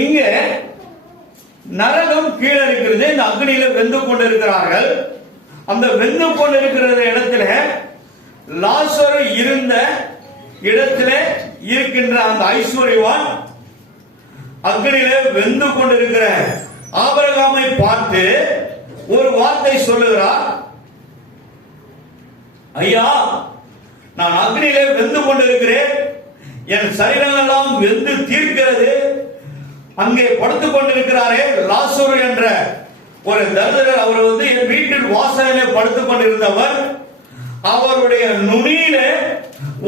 இங்க நரகம் கீழே இருக்கிறது, இந்த அக்னியில வெந்து கொண்டிருக்கிறார்கள். அந்த வெந்து கொண்டிருக்கிற இடத்துல லாசரு இருந்த இடத்துல இருக்கின்ற அந்த ஐஸ்வர்யவான் அக்னியில வெந்து கொண்டிருக்கிற ஆபிரகாமை பார்த்து ஒரு வார்த்தை சொல்லுகிறார். ஐயா, நான் அக்னியிலே வெந்து கொண்டிருக்கிறேன், என் சரீரம் எல்லாம் வெந்து தீர்க்கிறது. அங்கே படுத்துக் கொண்டிருக்கிறாரே லாசரு என்ற ஒரு தரித்திரர், அவர் என் வீட்டில் வாசலிலே படுத்துக் கொண்டிருந்தவர். அவருடைய நுனியில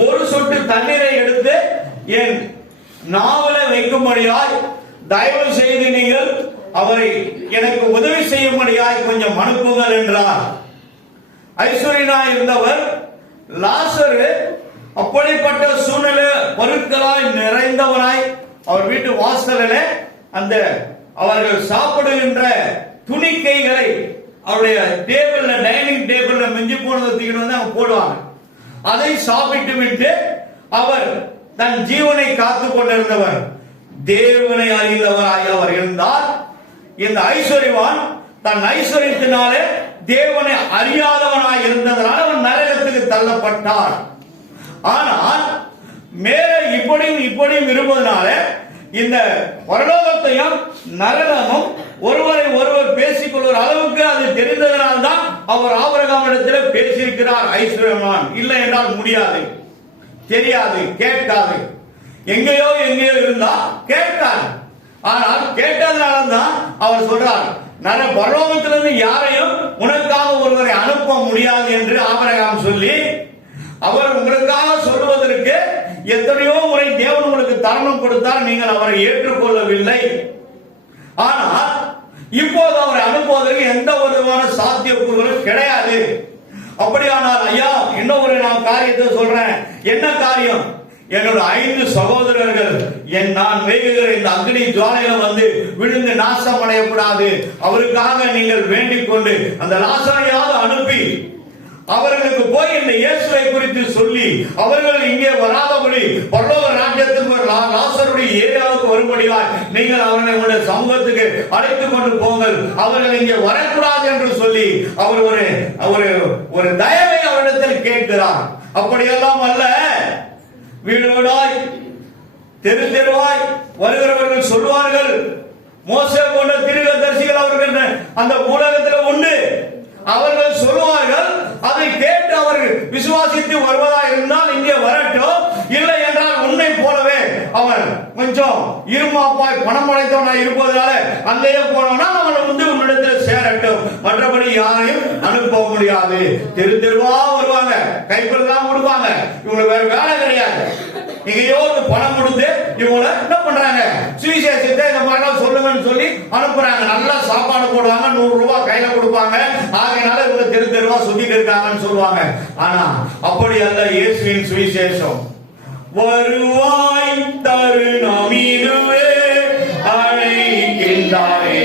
ஒரு சொட்டு தண்ணீரை எடுத்து என் நாவல வைக்கும்படியாய் தயவு செய்து நீங்கள் அவரை எனக்கு உதவி செய்யும்படியாய் கொஞ்சம் அனுப்புங்கள் என்றார். ஐஸ்வர்யனாய் இருந்தவர் லாசரு அப்படிப்பட்ட சூழ்நிலை பொருட்களாய் நிறைந்தவனாய் அவர் வீட்டு வாசலில் அந்த அவர்கள் சாப்பிடுகின்ற துணிக்கைகளை அவருடைய டேபிள்ல, டைனிங் டேபிள்ல மிஞ்சி போனதை அவங்க போடுவாங்க. அதை சாப்பிட்டு விட்டு அவர் தன் ஜீவனை காத்துக் கொண்டிருந்தவர், தேவனை அறிந்தவராய் அவர் இருந்தார். இந்த ஐஸ்வர்யவான் தன் ஐஸ்வர்யத்தினாலே தேவனை அறியாதவனாய் இருந்ததனால் அவன் நரகத்துக்கு தள்ளப்பட்டார். ஆனால் மேலே இப்படியும் இப்படியும் இருப்பதனால இந்த பரலோகத்தையும் நரகமும் ஒருவரை ஒருவர் பேசிக்கொள்கிற அளவுக்கு அது தெரிந்ததனால்தான் அவர் ஆபிரகாமிடத்தில் பேசியிருக்கிறார். ஐஸ்வர்யவான் இல்லை என்றால் முடியாது, தெரியாது, கேட்காது. எங்கேயோ இருந்தா கேட்காது. ஆனால் கேட்டதனால்தான் அவர் சொல்றார், பரலோகத்திலிருந்து யாரையும் உனக்காக ஒருவரை அனுப்ப முடியாது என்று ஆபிரகாம் சொல்லி, அவர் உங்களுக்காக சொல்வதற்கு எத்தனையோ முறை தேவன் உங்களுக்கு தருணம் கொடுத்தார், நீங்கள் அவரை ஏற்றுக்கொள்ளவில்லை. ஆனால் இப்போது அவரை அனுப்புவதற்கு எந்த விதமான சாத்தியக்கூறுகளும் கிடையாது. அப்படியானால் ஐயா, இன்னொரு நான் காரியத்தை சொல்றேன். என்ன காரியம்? என்னோட 5 சகோதரர்கள் நான் வேகுகிற இந்த அக்னி ஜுவாலையில விழுந்து நாசம் அடையக்கூடாது, அவருக்காக நீங்கள் வேண்டிக் கொண்டு அந்த லாசரையாவது அனுப்பி அவர்களுக்கு போய் இந்த இயேசுவை குறித்து சொல்லி அவர்கள் இங்கே வராதபடி பரலோக ராஜ்யத்துக்கு லாசருடைய ஏரியாவுக்கு வரும்படியாய் நீங்கள் அவர்களை உங்களுடைய சமூகத்துக்கு அழைத்துக் கொண்டு போங்கள், அவர்கள் இங்கே வரக்கூடாது என்று சொல்லி அவர் ஒரு தயவை அவரிடத்தில் கேட்கிறார். அப்படியெல்லாம் அல்ல, வீடு வீடாய் தெரு தெருவாய் வருகிறவர்கள் சொல்வார்கள், மோசே போன்ற தீர்க்கதரிசிகள் அவர்கள் அந்த உலகத்தில் உண்டு. அவர்கள் சொல்வார்கள், அதை கேட்டு அவர்கள் விசுவாசித்து வருவதா இருந்தால் இங்கே வரட்டும், இல்லை என்றால் உன்னை போலவே அவன் கொஞ்சம் இருமாப்பாய் பணம் அடைத்தவனாய் இருப்பதனால அங்கேயே போனவனா அவன் உன்னிடத்தில் சேரட்டும், மற்றபடி யாரையும் அனுப்ப முடியாது. தெரு தெருவா வருவாங்க, கைப்பெல்லாம் கொடுப்பாங்க, இவங்களுக்கு வேற வேலை கிடையாது. எங்கேயோ பணம் கொடுத்து இவங்களை என்ன பண்றாங்க, சுவிசேஷத்தை இந்த மாதிரிலாம் சொல்லுங்கன்னு சொல்லி அனுப்புறாங்க. நல்லா சாப்பாடு போடுவாங்க, 100 ரூபாய் கையில கொடுப்பாங்க. ஆகையினால இவங்க தெரு தெருவா சுத்திட்டு இருக்காங்கன்னு சொல்லுவாங்க. ஆனா அப்படி அல்ல இயேசுவின் சுவிசேஷம். வருவாய் தருணம் இதுவே அழைக்கின்றாரே,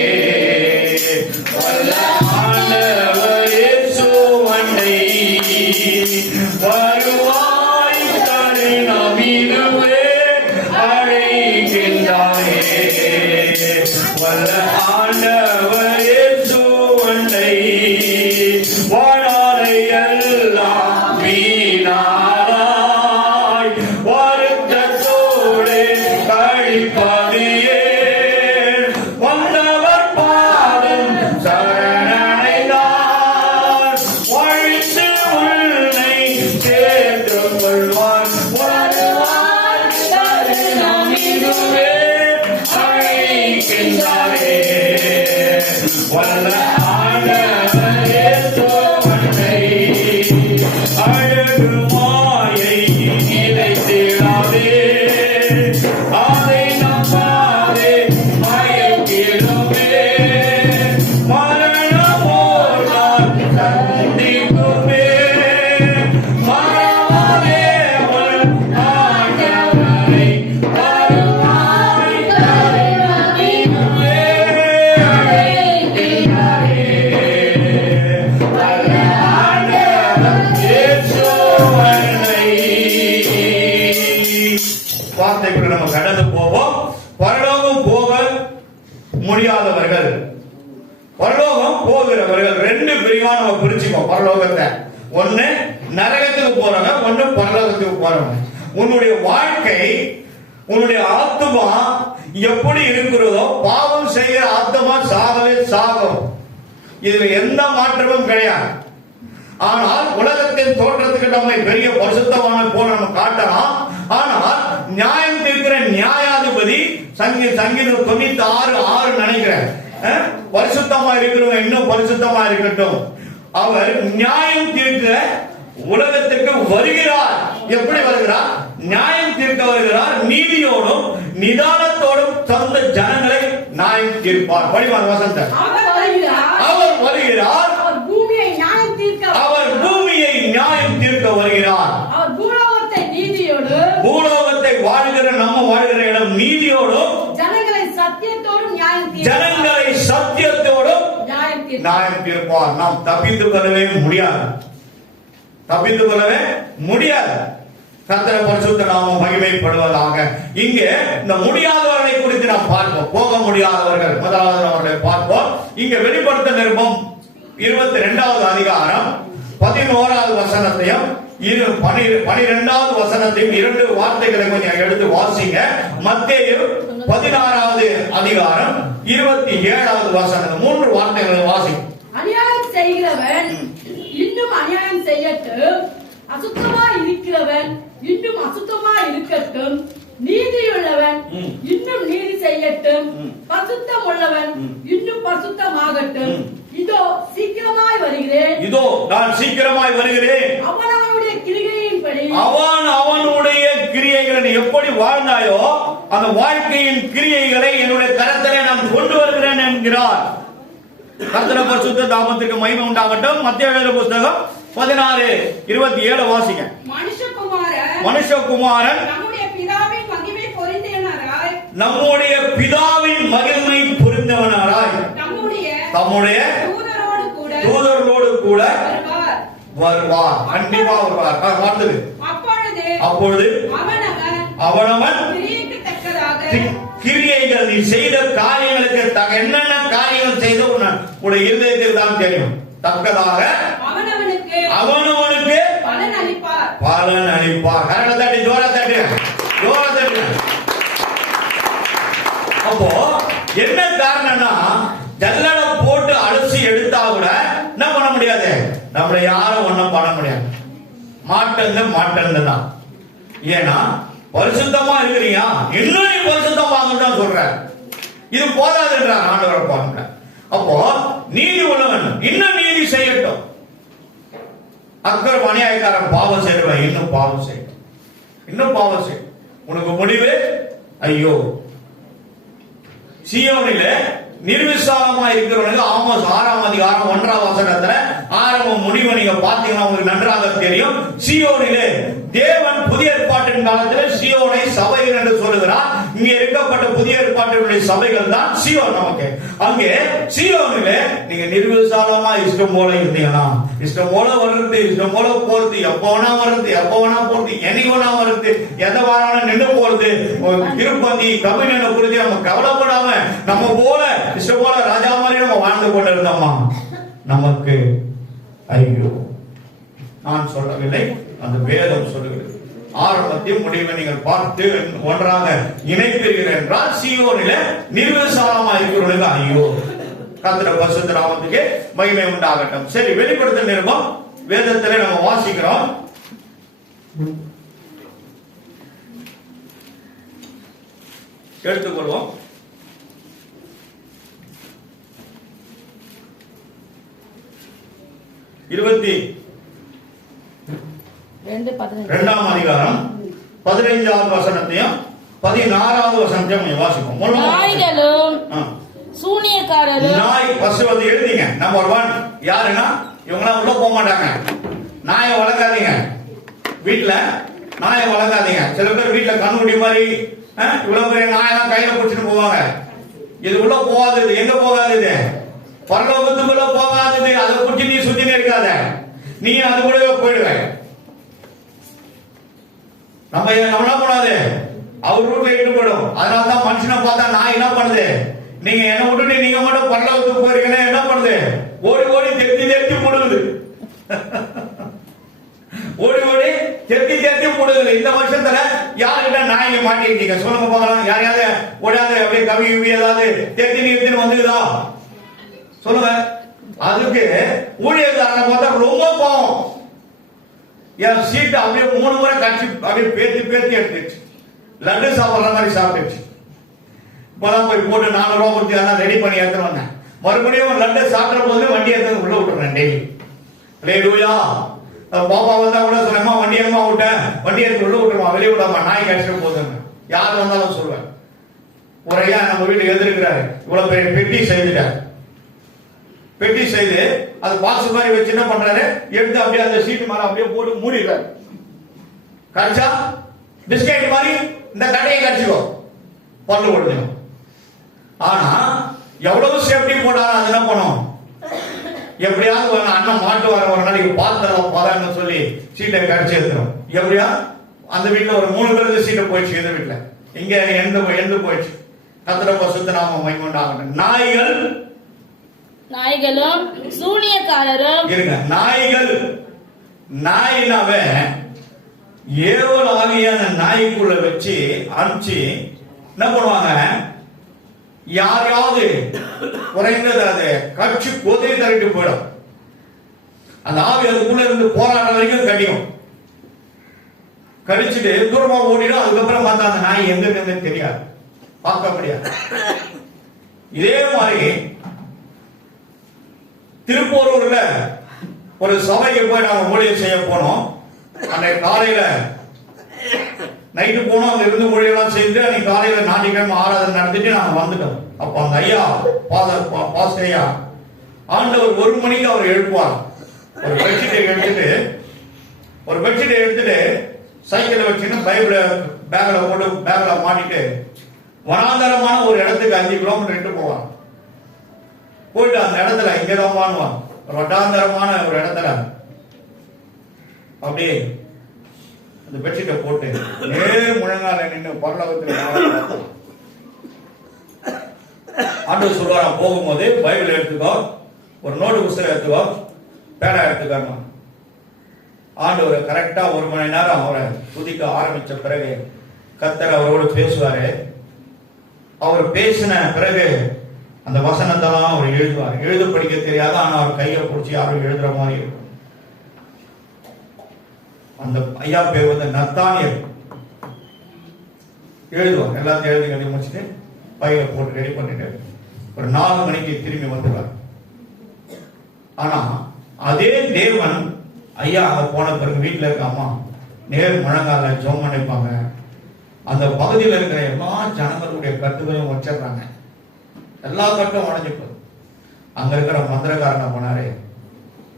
ஆண்டவர் இயேசு வந்தே. வருவாய் தருணம் இதுவே அழைக்கின்றாரே, வல்ல ஆண்டவர் இயேசு வந்தே. வாழாரை எல்லாம் வீணாய் வருத்தத்தோடு கழிப்பதியே, வந்தவர் பாதம் சரணடைந்தார், வழித்து உன்னை சேர்த்துக் கொள்வார். வருவார் தருணம் இதுவே அழைக்கின்றாரே, வல்ல ஆண்டவர் இயேசு வந்தே. அழகு மாயை நிலைத்திடாதே, அதை நம்பாதே மயக்கிடுமே, மரணம் ஓர் நாள் சந்திக்குமே, மறவாதே உன் ஆண்டவரை. வருவாய் தருணம் இதுவே அழைக்கின்றாரே, முடியாதவர்கள். பரலோகம் போகிறவர்கள். ரெண்டு பிரிவா நம்ம பிரிச்சுக்கோம் பரலோகத்தை. ஒன்னு நரகத்துக்கு போறவங்க, ஒன்னு பரலோகத்துக்கு போறவங்க. உன்னுடைய வாழ்க்கை, உன்னுடைய ஆத்துமா எப்படி இருக்கிறதோ, பாவம் செய்கிற ஆத்துமா சாகவே சாகும். இதுல எந்த மாற்றமும் கிடையாது. ஆனால் உலகத்தின் தோற்றத்துக்கு நம்மை பெரிய பரிசுத்தமான போல நம்ம காட்டலாம். ஆனால் நியாயம் தீர்க்கிற நியாயாதிபதி சங்கீதம் 96:6 நினைக்கிறேன், பரிசுத்தமா இருக்கிறவங்க இன்னும் பரிசுத்தமா இருக்கட்டும், அவர் நியாயம் தீர்க்க உலகத்துக்கு வருகிறார். எப்படி வருகிறார்? நியாயம் தீர்க்க வருகிறார். நீதியோடும் நிதானத்தோடும் தந்த ஜனங்களை நியாயம் தீர்ப்பார். படிவான் வசந்த. அவர் வருகிறார். அவர் பூமியை நியாயம் தீர்க்க வருகிறார். பூலோகத்தை வாழ்கிற நம்ம வாழ்கிற இடம் நீதியோடும் ஜனங்களை சத்தியத்தோடும் நியாயம் தீர்ப்பார். நாம் தப்பித்துக் கொள்ளவே முடியாது. கர்த்தர் பரிசுத்த நாமம் மகிமைப்படுவதாக. இங்கே இந்த முடியாதவர்களை குறித்து நாம் பார்ப்போம். போக முடியாதவர்கள் முதலாவது அவர்களை பார்ப்போம். இங்க வெளிப்படுத்த நிருபம் 22வது அதிகாரம் 11வது வசனத்தையும் 12வது வசனத்தையும் இரண்டு வார்த்தைகளை கொஞ்சம் எடுத்து வாசிங்க. மத்தேயு 16வது அதிகாரம் 27வது வசனம், மூன்று வார்த்தைகளை வாசிங்க. அநியாயம் செய்கிறவன் இன்னும் அநியாயம் செய்யட்டும், அசுத்தமா இருக்கிறவன் இன்னும் அசுத்தமா இருக்கட்டும், நீதியுள்ளவன் இன்னும் நீதி செய்யட்டும், பசுத்தம் உள்ளவன் இன்னும் பசுத்தமாகட்டும். இதோ சீக்கிரமாய் வருகிறேன். இதோ நான் சீக்கிரமாய் வருகிறேன். அவனவனுடைய கிரியையின்படி அவனுடைய கிரியைகளை எப்படி வாழ்ந்தாயோ அந்த வாழ்க்கையின் கிரியைகளை என்னுடைய கரத்திலே நான் கொண்டு வருகிறேன் என்கிறார். கர்த்தர் பரிசுத்த நாமத்துக்கு மகிமை உண்டாகட்டும். மத்தேயு புத்தகம் 16:27 வாசிங்க. மனுஷகுமாரன் நம்முடைய பிதாவின் மகிமை புரிந்தவனாராய் தம்முடைய தூதர்களோடு கூட வருவார். கண்டிப்பா வருவார். அப்பொழுது அவனவன் கிரியைகள், நீ செய்த காரியங்களுக்கு என்னென்ன காரியங்கள் செய்த உடைய இருதயத்தில் தான் தெரியும், தக்கதாக அவனவனுக்கு பலன் அளிப்பார். கரங்களை தட்டி ஜோர தட்டு. அப்போ என்ன காரணம்னா, ஜல்லட போட்டு அலசி எடுத்தா கூட என்ன பண்ண முடியாது, நம்மள யாரும் ஒண்ணும் பண்ண முடியாது. மாட்டங்கள் தான். ஏன்னா பரிசுத்தமா இருக்கிறீங்க, இன்னும் நீ பரிசுத்தமாக தான் சொல்ற. இது போதாதுன்றார் ஆண்டவர் பாருங்க. அப்போ நீதி உள்ளவன் இன்னும் நீதி செய்யட்டும், அக்கறை அநியாயக்காரன் பாவம் செய்வன் இன்னும் பாவம் செய்யும். உனக்கு முடிவு ஐயோ. சீயோனிலே நிர்விசாலமா இருக்கிறவனுக்கு ஆமோஸ் 6ஆம் அதிகாரம் 1ஆம் வசனத்துல ஆரம்ப முடிவை நீங்க பாத்தீங்கன்னா உங்களுக்கு நன்றாக தெரியும். சீயோனிலே தேவன் புதிய ஏற்பாட்டின் காலத்தில் சீயோனை சபைகள் என்று சொல்லுகிறார். இங்கே இருக்கப்பட்ட புதிய ஏற்பாட்டினுடைய சபைகள் தான் சீயோன். நமக்கு அங்கே சீயோனிலே நீங்க நிர்விசாலமா இஷ்டம் போல இருந்தீங்கன்னா, இஷ்டம் போல வர்றது, இஷ்டம் போல போறது, எப்ப வேணா வர்றது, எப்ப வேணா போறது, என்னைக்கு வேணா வர்றது, எதை வேணாலும் நின்று போறது, திருப்பதி கவிஞனை குறித்து நம்ம கவலைப்படாம நம்ம போல இஷ்டம் போல ராஜா மாதிரி நம்ம வாழ்ந்து கொண்டிருந்தோமா, நமக்கு ஐயோ. நான் சொல்லவில்லை, அந்த வேதம் சொல்லுகிறது. ஆரம்பத்தையும் முடிவை நீங்கள் பார்த்து ஒன்றாக இணைப்பீர்கள் என்றால் சீயோனில நிர்விசாலமா இருக்கிறவனுக்கு ஐயோ. கர்த்தர் பரிசுத்த நாமத்துக்கு மகிமை உண்டாகட்டும். சரி, வெளிப்படுத்த நிருபம் வேதத்திலே நம்ம வாசிக்கிறோம். எடுத்துக்கொள்வோம். இருபத்தி 2ஆம் அதிகாரம் 15ஆவது வசனத்தையும் 16ஆவது வசனத்தையும் வாசிப்போம். நாய்களும் சூனியக்காரரும். நாய் ஃபர்ஸ்ட் வந்து எழுதிங்க. நம்பர் 1 யாருன்னா, இவங்கலாம் உள்ள போக மாட்டாங்க. நாயை வளர்க்காதீங்க, வீட்டுல நாயை வளர்க்காதீங்க. சில பேர் வீட்டுல கண்ணுக்குட்டி மாதிரி இவ்வளவு பெரிய நாயெல்லாம் கையில பிடிச்சிட்டு போவாங்க. இது உள்ள போகாது. எங்க போகாது? இது பரலோகத்துக்குள்ள போகாது. அதை பிடிச்சி நீ சுத்தினே இருக்காத, நீ அது கூடவே போயிடுவ. நம்ம என்ன பண்ணாது, அவர் ரூட்ல இட்டு போயிடும். அதனாலதான் மனுஷனை பார்த்தா நாய் என்ன பண்ணுது, நீங்க என்ன விட்டுட்டு நீங்க மட்டும் பரலோகத்துக்கு போயிருக்கீங்கன்னா என்ன பண்ணுது? ஓடி ஓடி தெத்தி போடுது. ஓடி ஓடி தெத்தி போடுது. இந்த வருஷத்துல யாருக்கிட்ட நாயகி மாட்டிருக்கீங்க சொல்லுங்க பார்க்கலாம். யாரையாவது ஓடாது அப்படியே கவி ஏதாவது தெத்தி நிறுத்தின்னு வந்துதா சொல்லுங்க. அதுக்கு ஊழியர்காரனை பார்த்தா ரொம்ப பாவம். என் சீட்டு அப்படியே 3 முறை கட்சி அப்படியே பேத்தி எடுத்துச்சு. லட்டு சாப்பிட்ற மாதிரி சாப்பிட்டுச்சு. இப்பதான் போய் போட்டு 400 ரூபா கொடுத்து எல்லாம் ரெடி பண்ணி எடுத்துட்டு வந்தேன். மறுபடியும் லட்டு சாப்பிட்ற போது வண்டி எடுத்து உள்ள விட்டுறேன் டெய்லி. லேலூயா. பாப்பா வந்தா கூட சொன்னமா வண்டி எங்கமா விட்டேன், வண்டி எடுத்து உள்ள விட்டுருமா, வெளியே விடாமா, நாய் கடிச்சிட்டு போதுங்க. யார் வந்தாலும் சொல்லுவேன். ஒரு ஐயா நம்ம வீட்டுக்கு எதிர்க்கிறாரு, இவ்வளவு பெரிய பெட்டி செய்துட்டார். பெட்டி செய்து அது பாக்ஸ் மாதிரி வச்சு என்ன பண்றாரு, எடுத்து அப்படியே அந்த சீட்டு மேல அப்படியே போட்டு மூடிடுறாரு. கடிச்சா பிஸ்கெட் மாதிரி இந்த கடையை கடிச்சுக்கோ, பல்லு கொடுக்கணும். ஆனா எவ்வளவு சேஃப்டி போட்டாலும் அது என்ன பண்ணும், எப்படியாவது ஒரு அண்ணன் மாட்டு வர ஒரு நாளைக்கு பாத்திரம் பதான்னு சொல்லி சீட்டை கடிச்சு எடுத்துரும். எப்படியா அந்த வீட்டுல ஒரு 3 பேருக்கு சீட்டை போயிடுச்சு. இந்த வீட்டுல இங்க எந்த போயிடுச்சு. கத்திரப்ப சுத்தநாம மைமண்டாகட்டும். நாய்களும் சூனியக்காரரும் இருங்க. நாயினாவே ஏவல் ஆகிய அந்த நாய்க்குள்ள வச்சு அனுப்பிச்சு என்ன பண்ணுவாங்க, யாரையாவது குறைந்தது அதை கட்சி கொதை தரட்டு போயிடும். அந்த ஆவி அதுக்குள்ள இருந்து போராடுற வரைக்கும் கடிக்கும். கடிச்சிட்டு தூரமா ஓடிடும். அதுக்கப்புறம் பார்த்தா அந்த நாய் எங்க இருக்குன்னு தெரியாது, பார்க்க முடியாது. இதே மாதிரி திருப்பூரூர்ல ஒரு சபைக்கு போய் நாங்க ஊழியம் செய்ய போனோம். அன்றைக்கு காலையில நைட்டு போனோம். அங்க இருந்து ஊழியெல்லாம் செய்து அன்னைக்கு காலையில ஞாயிற்றுக்கிழமை ஆராதனை நடத்திட்டு நாங்க வந்துட்டோம். அப்ப அந்த ஐயா பாஸ்டர் ஐயா ஆண்டவர் 1 மணிக்கு அவர் எழுப்புவார். ஒரு பெட்ஷீட்டை எடுத்துட்டு சைக்கிளை வச்சுன்னு பைபிள பேக்ல போட்டு பேக்ல மாட்டிட்டு வனாந்தரமான ஒரு இடத்துக்கு 5 கிலோமீட்டர் இட்டு போவார். போயிட்டு அந்த இடத்துல இங்கதான் வாங்குவான், வட்டாந்தரமான ஒரு இடத்துல அப்படியே அந்த பெட்ஷீட்டை போட்டு நேர் முழங்கால நின்று பரலோகத்தில் ஆண்டவர் சொல்லுவாரா, போகும்போது பைபிள் எடுத்துக்கோ, ஒரு நோட்டு புத்தகம் எடுத்துக்கோ, பேனா எடுத்துக்கோ. ஆண்டவர் கரெக்டா 1 மணி நேரம் அவரை துதிக்க ஆரம்பிச்ச பிறகு கர்த்தர் அவரோடு பேசுவாரு. அவர் பேசின பிறகு அந்த வசனத்தெல்லாம் அவர் எழுதுவார். எழுத படிக்க தெரியாத, ஆனா அவர் கையை பிடிச்சி யாரும் எழுதுற மாதிரி இருக்கும். அந்த ஐயா பேர் வந்து நத்தானியல். எழுதுவார். எல்லாத்தையும் எழுதி கட்டி முடிச்சுட்டு பையில போட்டு ரெடி பண்ணிட்டு ஒரு 4 மணிக்கு திரும்பி வந்துடுவார். ஆனா அதே தேவன் ஐயா அங்க போன பிறகு வீட்டுல இருக்க அம்மா நேர் முழங்கால ஜெபம் பண்ணிப்பாங்க. அந்த பகுதியில் இருக்கிற எல்லா ஜனங்களுடைய கட்டுகளையும் வச்சிடறாங்க. எல்லா கட்டும் உடஞ்சு போகுது. அங்க இருக்கிற மந்திரக்காரன போனாரு,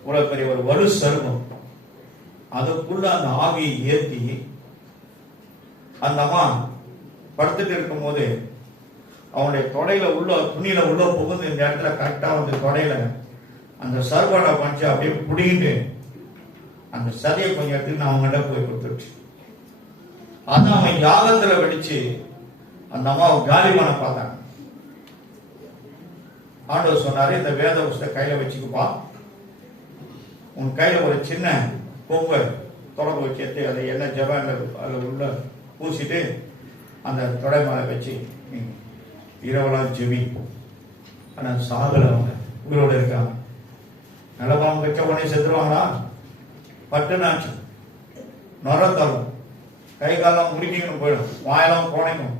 இவ்வளவு பெரிய ஒரு வலு சருமம், அதுக்குள்ள அந்த ஆவியை ஏற்றி அந்த அம்மா படுத்துட்டு இருக்கும் போது அவனுடைய தொடையில உள்ள துணியில உள்ள புகுந்து இந்த இடத்துல கரெக்டா வந்து தொடையில அந்த சர்வனை பஞ்சு அப்படியே புடிங்கிட்டு அந்த சதையை கொஞ்சம் எடுத்து நான் அவங்ககிட்ட போய் கொடுத்துருச்சு. அது அவன் யாகத்துல வெடிச்சு அந்த அம்மாவை காலி பண்ண பார்த்தாங்க. ஆண்டவர் சொன்னாரு, இந்த வேத புஸ்தகம் கையில வச்சுக்குப்பா, உன் கையில ஒரு சின்ன கொம்பை தொடர்பு வச்சு எடுத்து அதை எண்ணெய் ஜபான் அதில் உள்ள பூசிட்டு அந்த தொடை மேலே வச்சு இரவெல்லாம் ஜெபி. ஆனால் சாகலை, அவங்க உயிரோடு இருக்காங்க. நிலவாங்க வச்ச உடனே செத்துருவாங்களா? பட்டுனாச்சு, நுரத்தரும், கை காலம் முறுக்கிக்கணும் போயிடும், வாயெல்லாம் போனைக்கும்,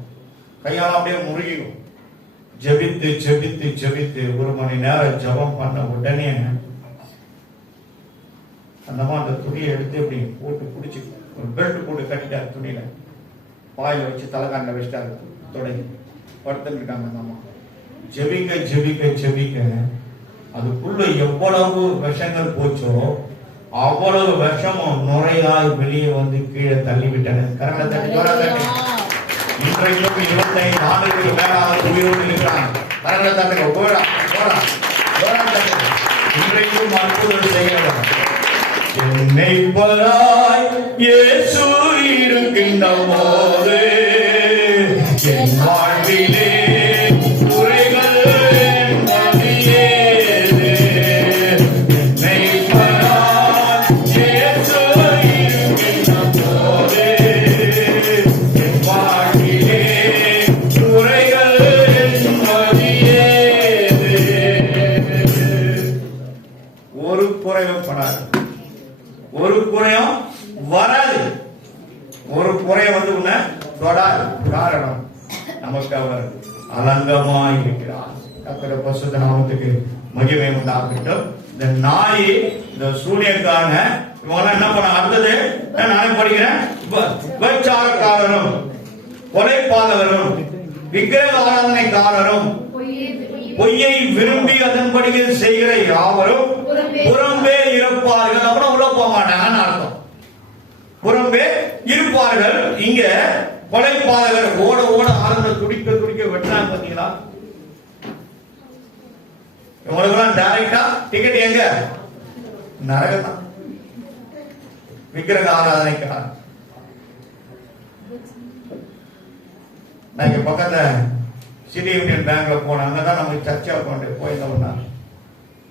கையாலாம் அப்படியே முறுக்கிக்கும். ஜெபித்து ஜெபித்து ஜெபித்து 1 மணி நேரம் ஜபம் பண்ண உடனே அந்த அந்த துணியை எடுத்து இப்படி போட்டு பிடிச்சி ஒரு பெல்ட் போட்டு கட்டிட்டாரு. துணியில பாயில வச்சு தலைக்காண்ட வச்சுட்டாரு. தொடங்கி படுத்துட்டு இருக்காங்க அந்த அம்மா. ஜெபிக்க ஜெபிக்க ஜெபிக்க அதுக்குள்ள எவ்வளவு விஷங்கள் போச்சோ அவ்வளவு விஷமும் நுரையாய் வெளியே வந்து கீழே தள்ளிவிட்டன. கரங்களை தட்டி தட்டி. இன்றைக்கும் 25 ஆண்டுகளுக்கு மேலாக உயிரோடு இருக்கிறான். கரங்களை தட்டுங்க. போடா போடா போடா தட்டுங்க. இன்றைக்கும் அற்புதம் செய்யலாம். என்னை பராய் இயேசு இருக்கின்ற போது என் வாழ்விலே குறைகள் சங்கமாய் இருக்கிறார். கர்த்தருடைய பரிசுத்த நாமத்துக்கு மகிமை உண்டாகட்டும். இந்த நாய், இந்த சூனியக்கான இவங்க என்ன பண்ண அடுத்தது நான் படிக்கிறேன். விபச்சாரக்காரரும் கொலைபாதகரும் விக்கிரக ஆராதனைக்காரரும் பொய்யை விரும்பி அதன்படி செய்கிற யாவரும் புறம்பே இருப்பார்கள். அப்புறம் உள்ள போக மாட்டாங்கன்னு அர்த்தம். புறம்பே இருப்பார்கள். இங்க கொலைபாதகர் ஓட ஓட ஆரம்ப துடிக்க துடிக்க வெட்டாங்க பாத்தீங்களா? இவங்களுக்கெல்லாம் டைரக்டா டிக்கெட் எங்க? நரகத்தான். விக்கிரக ஆராதனைக்காரர். நான் இங்க பக்கத்துல சிட்டி யூனியன் பேங்க்ல போனேன். அங்கதான் நம்ம சர்ச்சை கொண்டு போயிருந்தோம்னா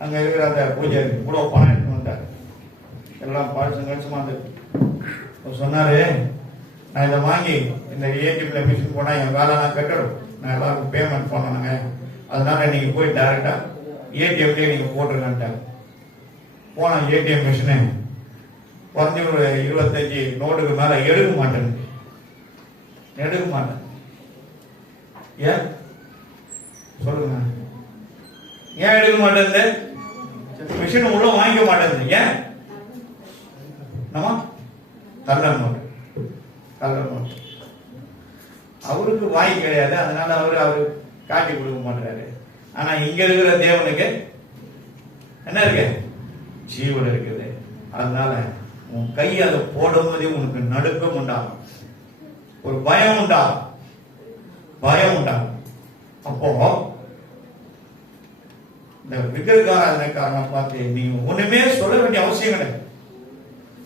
அங்க இருக்கிற அந்த பூஜை இவ்வளவு பணம் எடுத்து வந்தார். எல்லாம் பழசம் கழிச்சுமா வந்து சொன்னாரு, நான் இதை வாங்கி இந்த ஏடிஎம்ல மிஷின் போனா என் வேலை நான் கட்டணும், நான் எல்லாருக்கும் பேமெண்ட் பண்ணணுங்க, அதனால நீங்க போய் டைரக்டா ஏடிஎம்லயே நீங்க போட்டுருங்கன்ட்டாங்க. போன ஏடிஎம் மிஷினு குறைஞ்சி ஒரு 25 நோட்டுக்கு மேல எடுக்க மாட்டேன். ஏன் சொல்லுங்க, ஏன் எடுக்க மாட்டேன்? மிஷின் உள்ள வாங்கிக்க மாட்டேன். ஏன்? நம்ம கல்லர் நோட்டு அவருக்கு வாய் கிடையாது, அதனால அவரு காட்டி கொடுக்க மாட்டாரு. ஆனா இங்க இருக்கிற தேவனுக்கு என்ன இருக்கு? ஜீவன் இருக்குது. அதனால உன் கை அதை போடும்போதே உனக்கு நடுக்கம் உண்டாகும், ஒரு பயம் உண்டாகும். அப்போ இந்த விக்கிரகாரனை பார்த்து நீங்க ஒண்ணுமே சொல்ல வேண்டிய அவசியம் கிடையாது,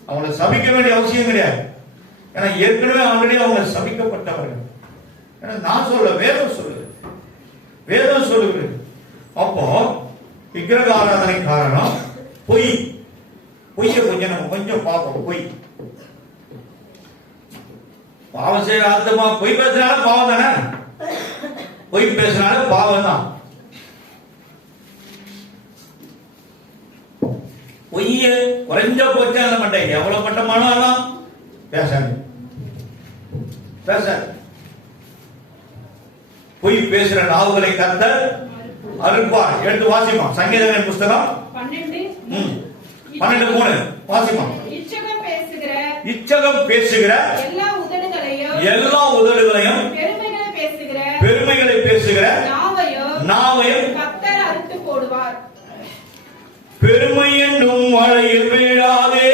அவங்களை சபிக்க வேண்டிய அவசியம் கிடையாது. ஏன்னா ஏற்கனவே ஆல்ரெடி அவங்க சபிக்கப்பட்டவர்கள். ஏன்னா நான் சொல்ல வேதம் சொல்லுகிறது. அப்போ விக்கிரக ஆராதனை காரணம் பொய்ய கொஞ்சம் பார்ப்போம். பாவம் செய்யற ஆத்மா பொய் பேசினாலும் பாவம் தானே? பொய் பேசினாலும் பாவம் தான். பொய்ய குறைஞ்ச போச்சா மாட்டேன், எவ்வளவு மட்டமானாலும் பேசாது. பொய் பேசுற நாவுகளை கர்த்தர் அறுப்பார். எடுத்து வாசிமா சங்கீதங்களின் புஸ்தகம் 12:3 வாசிமா. இச்சகம் பேசுகிற எல்லா உதடுகளையும் பெருமைகளை பேசுகிற நாவையும் கர்த்தர் அறுத்து போடுவார். பெருமை என்னும் மழையில் வீழாதே,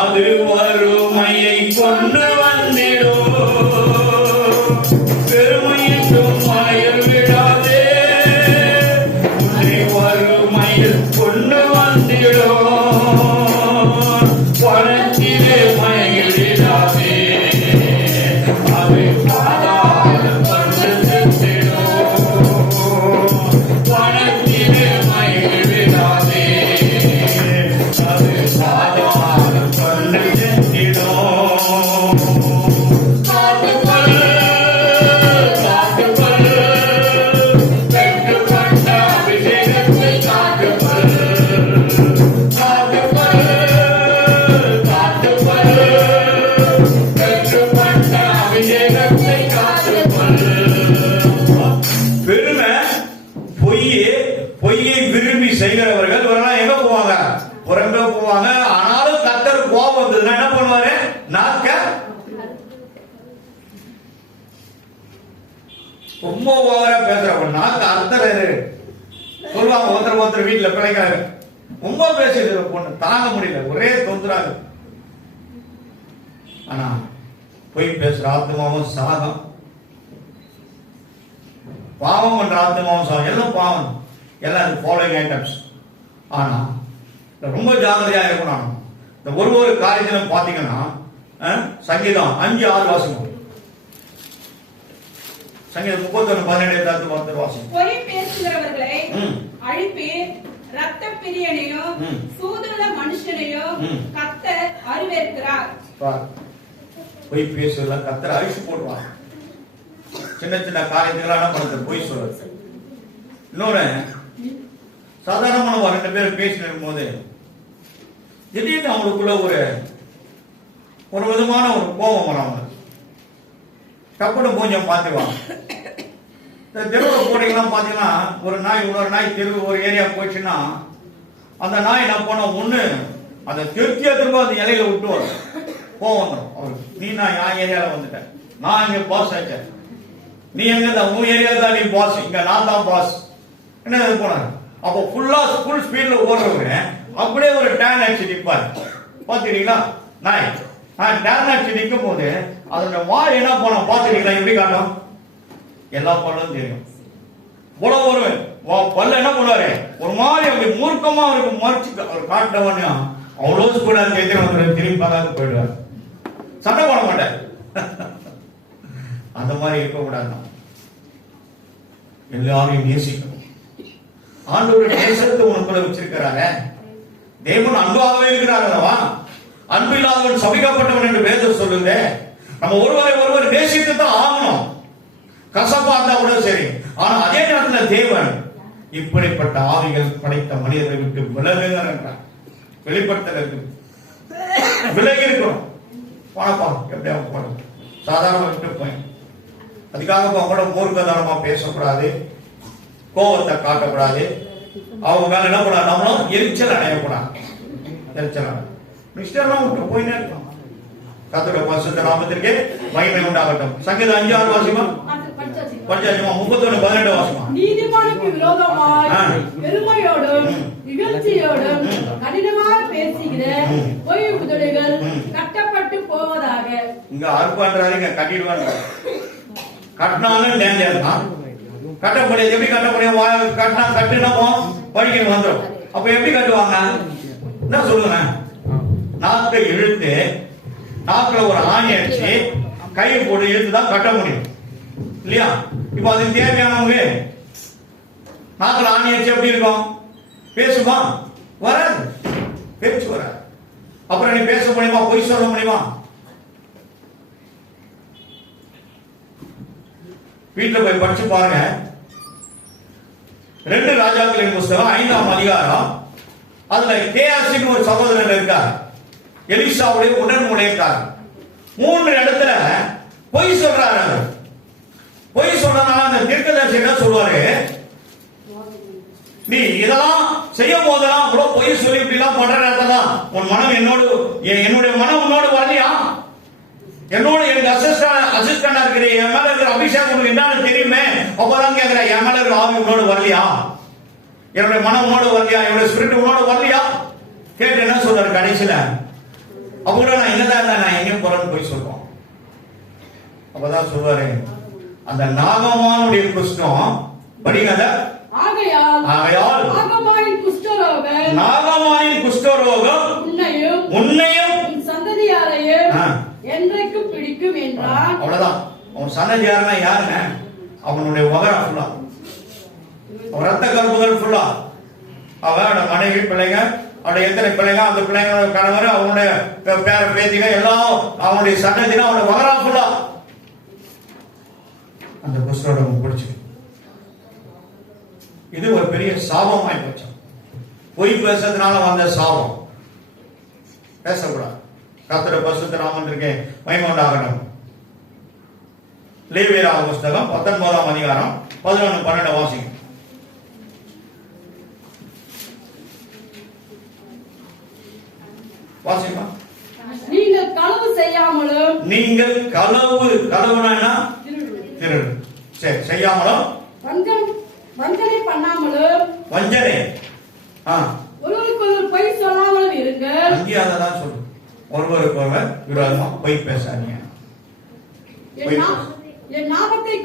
அது வறுமையை கொண்டு வந்திடும். பெருமை என்னும் மழையில் வீழாதே, உன்னை வறுமையில் கொண்டு வந்திடும். பணத்திலே மழையில் வீழாதே, அது பாதாளம் கொண்டு சென்றிடும். பணத்திலே மழையில் வீழாதே, அது பாதாளம் கொண்டு சென்றிடும். பொய்யை விரும்பி செய்கிறவர்கள் எங்க போவாங்க? புறம்பே போவாங்க. ஆனாலும் கர்த்தர் கோபம் வந்ததுன்னா என்ன பண்ணுவாரு? நாக்க ரொம்ப ஓவரா பேசுறவங்க நாக்கு அர்த்தர் சொல்லுவாங்க. ஒருத்தர் வீட்டுல பிழைக்காரு ரொம்ப பேசிட்டு பொண்ணு தாங்க முடியல, ஒரே தொந்தராது. ஆனா பொய் பேசுற ஆத்மாவும் சாகம், பாவம் பண்ற ஆத்மாவும் சாகம். எல்லாம் பாவம், எல்லாம் ஃபாலோயிங் ஐட்டம்ஸ். ஆனா ரொம்ப ஜாகிரதையா இருக்கணும். இந்த ஒரு காரியத்திலும் பாத்தீங்கன்னா சங்கீதம் 5:6 வாசிக்கும். சங்கீதம் 31:17 வாசிக்கும். பொய் பேசுகிறவர்களை அழிப்பீர், இரத்த பிரியனையும் சூதுள்ள மனுஷனையும் கர்த்தர் அருவருக்கிறார். பொய் பேசுறதுல கர்த்தர் அழிச்சு போடுவார். சின்ன காரியத்துக்கெல்லாம் பண்றது பொய் சொல்றது. இன்னொன்னு, சாதாரணமான 2 பேர் பேசிட்டு இருக்கும்போது திடீர்னு அவங்களுக்குள்ள ஒரு விதமான ஒரு கோபம் வரும். டப்புனு கொஞ்சம் பார்த்துவாங்க. இந்த தெருவில் போனீங்கன்னா பாத்தீங்கன்னா ஒரு நாய் இன்னொரு நாய் தெரு ஒரு ஏரியா போயிடுச்சுன்னா அந்த நாய் என்ன பண்ணோம் ஒண்ணு அந்த திருப்தியா திரும்ப அந்த இலையில விட்டு வரும் போவோம் வந்துடும் அவருக்கு. நீ நான் என் ஏரியாவில் வந்துட்டேன், நான் இங்க பாஸ் ஆயிட்டேன், நீ எங்க தான் உன் ஏரியா தான் நீ பாஸ், இங்க நான் தான் பாஸ் என்ன போனாரு. அப்போ ஃபுல் ஸ்பீட்ல ஓடுறவங்க அப்படியே ஒரு டேன் அடிச்சு நிற்பாரு. பாத்துக்கிறீங்களா நாய் டேன் அடிச்சு நிற்கும் போது அதோட வாய் என்ன பண்ணோம் பாத்துக்கிறீங்களா எப்படி காட்டும், எல்லா பல்லும் தெரியும். போல வருவேன் பல்ல என்ன பண்ணுவாரு ஒரு மாதிரி அப்படி மூர்க்கமா இருக்கு மறைச்சு அவர் காட்டவனே அவ்வளவு கூட திரும்பி பார்க்காத போயிடுவார், சண்டை போட மாட்டார். அந்த மாதிரி இருக்கக்கூடாது. எல்லாரையும் நேசிக்கணும். ஆண்டவருடைய நேசத்தை உனக்குள்ள வச்சிருக்கிறாரு. தேவன் அன்பாகவே இருக்கிறார் அல்லவா? அன்பு இல்லாதவன் சபிக்கப்பட்டவன் என்று வேதம் சொல்லுங்க. நம்ம ஒருவர் நேசித்து தான் ஆகணும், கசப்பா இருந்தா கூட சரி. ஆனா அதே நேரத்தில் தேவன் இப்படிப்பட்ட ஆவிகள் படைத்த மனிதரை விட்டு விலகுகிறார் என்றார். வெளிப்படுத்தலுக்கு விலகி இருக்கிறோம். பணப்பா எப்படியா போடும் சாதாரண விட்டு போய் அதுக்காக கூட மூர்க்கதனமா பேசக்கூடாது, கோபத்தை காட்டக்கூடாது, அவங்க மேல என்ன கூடாது, நம்மளும் எரிச்சல் அடையக்கூடாது. எரிச்சல் மிஸ்டர்லாம் விட்டு போயினே இருக்கணும். கர்த்தருடைய பரிசுத்த நாமத்திற்கு மகிமை உண்டாகட்டும். சங்கீதம் 5:6 வாசிமா, படிச்சாச்சுமா. 31:12 வாசிமா. நீதிமானுக்கு விரோதமாய் பெருமையோடும் இகழ்ச்சியோடும் கடினமாக பேசுகிற பொய் உதடுகள் கட்டப்பட்டு போவதாக. இங்க அறுப்பான்றாரு, இங்க கட்டிடுவாங்க. கட்டினாலும் டேஞ்சர் தான். கட்ட முடியாது. எப்படி கட்ட முடியும்? கட்டினா கட்டினமோ படிக்கணும் வந்துடும். அப்ப எப்படி கட்டுவாங்க? என்ன சொல்லுங்க, நாக்கை இழுத்து நாக்குல ஒரு ஆணி அடிச்சு கையை போட்டு இழுத்து தான் கட்ட முடியும் இல்லையா? இப்ப அதுக்கு தேவையானவங்க நாக்குல ஆணி அடிச்சு எப்படி இருக்கும்? பேசுமா? வராது, பேச்சு வராது. அப்புறம் நீ பேச முடியுமா? பொய் சொல்ல முடியுமா? வீட்டுல போய் படிச்சு பாருங்க. 2 ராஜாக்களின் புஸ்தகம் 5ஆம் அதிகாரம். அதுல கேயாசின்னு ஒரு சகோதரர் இருக்கார், எலிசாவுடைய உடன் முனைக்கார். 3 இடத்துல பொய் சொல்றாரு. அவர் பொய் சொல்றதுனால அந்த தீர்க்கதரிசி என்ன சொல்வாரு, நீ இதெல்லாம் செய்யும் போதெல்லாம் அவ்வளவு பொய் சொல்லி இப்படி எல்லாம் பண்ற நேரத்தான் உன் மனம் என்னுடைய மனம் உன்னோடு வரலையா? என்னோட எனக்கு அசிஸ்டண்டா இருக்கிற என் மேல இருக்கிற அபிஷேகம் உனக்கு என்னன்னு தெரியுமே? அப்பதான் கேட்கிற, என் மேல இருக்கிற ஆவி உன்னோடு வரலையா? என்னுடைய மனம் உன்னோடு வரலையா? என்னுடைய ஸ்பிரிட் உன்னோடு வரலையா? கேட்டு என்ன சொல்றாரு கடைசியில, அப்ப கூட நான் என்னதான் இருந்தா நான் எங்கேயும் போறேன்னு போய் சொல்றோம். அப்பதான் சொல்வாரு, அந்த நாகமானுடைய குஷ்டம் படிக்காத ஆகையால் நாகமானின் குஷ்டரோகம் உன்னையும் சந்ததியாரையும் என்றைக்கு பிடிக்கும் என்றான். அவ்வளவுதான். அவன் சந்ததியாரனா யாருங்க? அவனுடைய வகரா ஃபுல்லா, அவன் ரத்த கருப்புகள் ஃபுல்லா, அவனோட மனைவி பிள்ளைங்க, அவனுடைய எத்தனை பிள்ளைங்க, அந்த பிள்ளைங்களோட கணவர், அவனுடைய பேர பேத்திக எல்லாம் அவனுடைய சந்ததினா அவனுடைய வகரா ஃபுல்லா அந்த குஷ்டரோகம் பிடிச்சு. இது ஒரு பெரிய சாபமாய் போச்சு. பொய் பேசுறதுனால வந்த சாபம். பேசக்கூடாது. கர்த்தருடைய பரிசுத்த நாமத்திற்கு மகிமை உண்டாகட்டும். லேவியராகம புஸ்தகம் 19ஆம் அதிகாரம் 11-12 வாசிங்க. வாசிங்க. நீங்கள் களவு செய்யாமலும், நீங்கள் களவுனா திருடு, சரி, செய்யாமலும், வஞ்சனை பண்ணாமலும், வஞ்சனை ஒருவருக்கொருவர் பொய் சொல்லாமலும் இருங்க. அங்கேயாதான் சொல்லு, ஒருவருக்கொருவர் விரோதமா பொய் பேசாதீங்க. என் நாமத்தை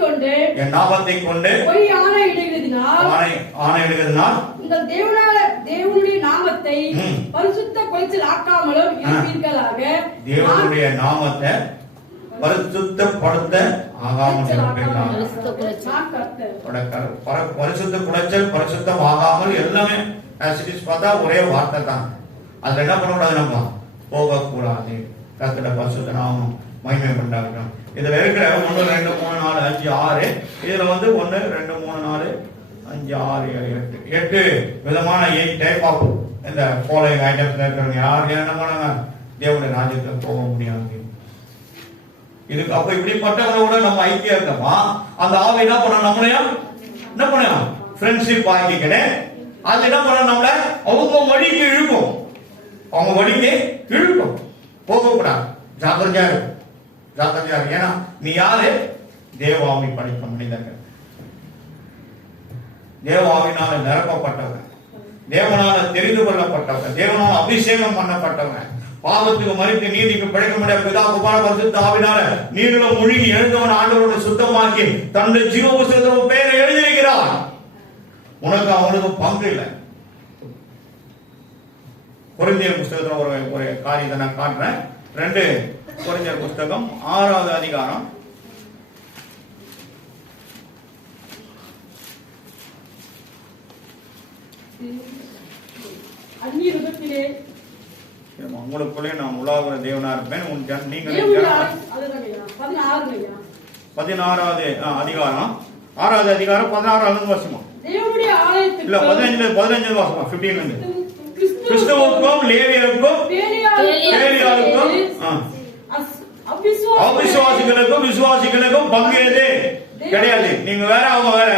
கொண்டு பொய் ஆணையிடுகிறதுனால் உங்கள் தேவனுடைய நாமத்தை பரிசுத்த குலைச்சல் ஆக்காமலும் இருப்பீர்களாக. தேவனுடைய நாமத்தை பரிசுத்தப்படுத்த ஆகாமல் இருப்பீர்களாக. பரிசுத்த குலைச்சல் பரிசுத்தம் ஆகாமல் எல்லாமே பார்த்தா ஒரே வார்த்தை தான். அதுல என்ன பண்ணக்கூடாது, நம்ம போகக்கூடாது. கர்த்தருடைய பரிசுத்த நாமம் மகிமை உண்டாகட்டும். இதுல இருக்கிற 1 2 3 4 5 6 இதுல 1 2 3 4 5 6 7 8 விதமான 8 டைப் ஆஃப் இந்த ஃபாலோயிங் ஐட்டம்ஸ் இருக்கிறவங்க யார் என்ன பண்ணாங்க, தேவனுடைய ராஜ்யத்தில் போக முடியாது. இதுக்கு அப்ப இப்படிப்பட்டவங்களோட நம்ம ஐக்கியம் இருக்கோமா, அந்த ஆவி என்ன பண்ண நம்மளையும் என்ன பண்ணலாம் ஃப்ரெண்ட்ஷிப் ஆக்கிக்கிறேன். அது என்ன பண்ண நம்மள அவங்க வழிக்கு இழுக்கும், அவங்க வழிக்கு இழுக்கும். போகக்கூடாது, ஜாக்கிரதையா இருக்கும், ஜாக்கிரதையா இருக்கும். ஏன்னா நீ யாரு? தேவாவி படைத்த மனிதர்கள், தேவாவினால நிரப்பப்பட்டவங்க, தேவனால தெரிந்து கொள்ளப்பட்டவங்க, தேவனால அபிஷேகம் பண்ணப்பட்டவங்க, பாவத்துக்கு மறித்து நீதிக்கு பிழைக்க முடியாத பிதா குமார பரிசுத்த ஆவினால நீரில முழுகி எழுந்தவன் ஆண்டவரோட சுத்தமாக்கி தன்னுடைய ஜீவ புஸ்தகத்தில் பெயரை எழுதியிருக்கிறார். உனக்கு அவனுக்கு பங்கு இல்லை. கொரிந்தியர் புஸ்தகத்துல ஒரு காரியத்தை நான் காட்டுறேன். 2 கொரிந்தியர் புஸ்தகம் 6வது அதிகாரம் 'உங்களுக்குள்ளே நான் உலாவுற தேவனா இருப்பேன், நீங்கள் 16வது அதிகாரம் 6வது அதிகாரம் 16வது வருஷமா இல்ல 15 வருஷமா 15 கிறிஸ்துவுக்கும் லேவியருக்கும் பேலியாளுக்கும் அவிசுவாசிகளுக்கும் விசுவாசிகளுக்கும் பங்கு எது கிடையாது. நீங்க வேற, அவங்க வேற.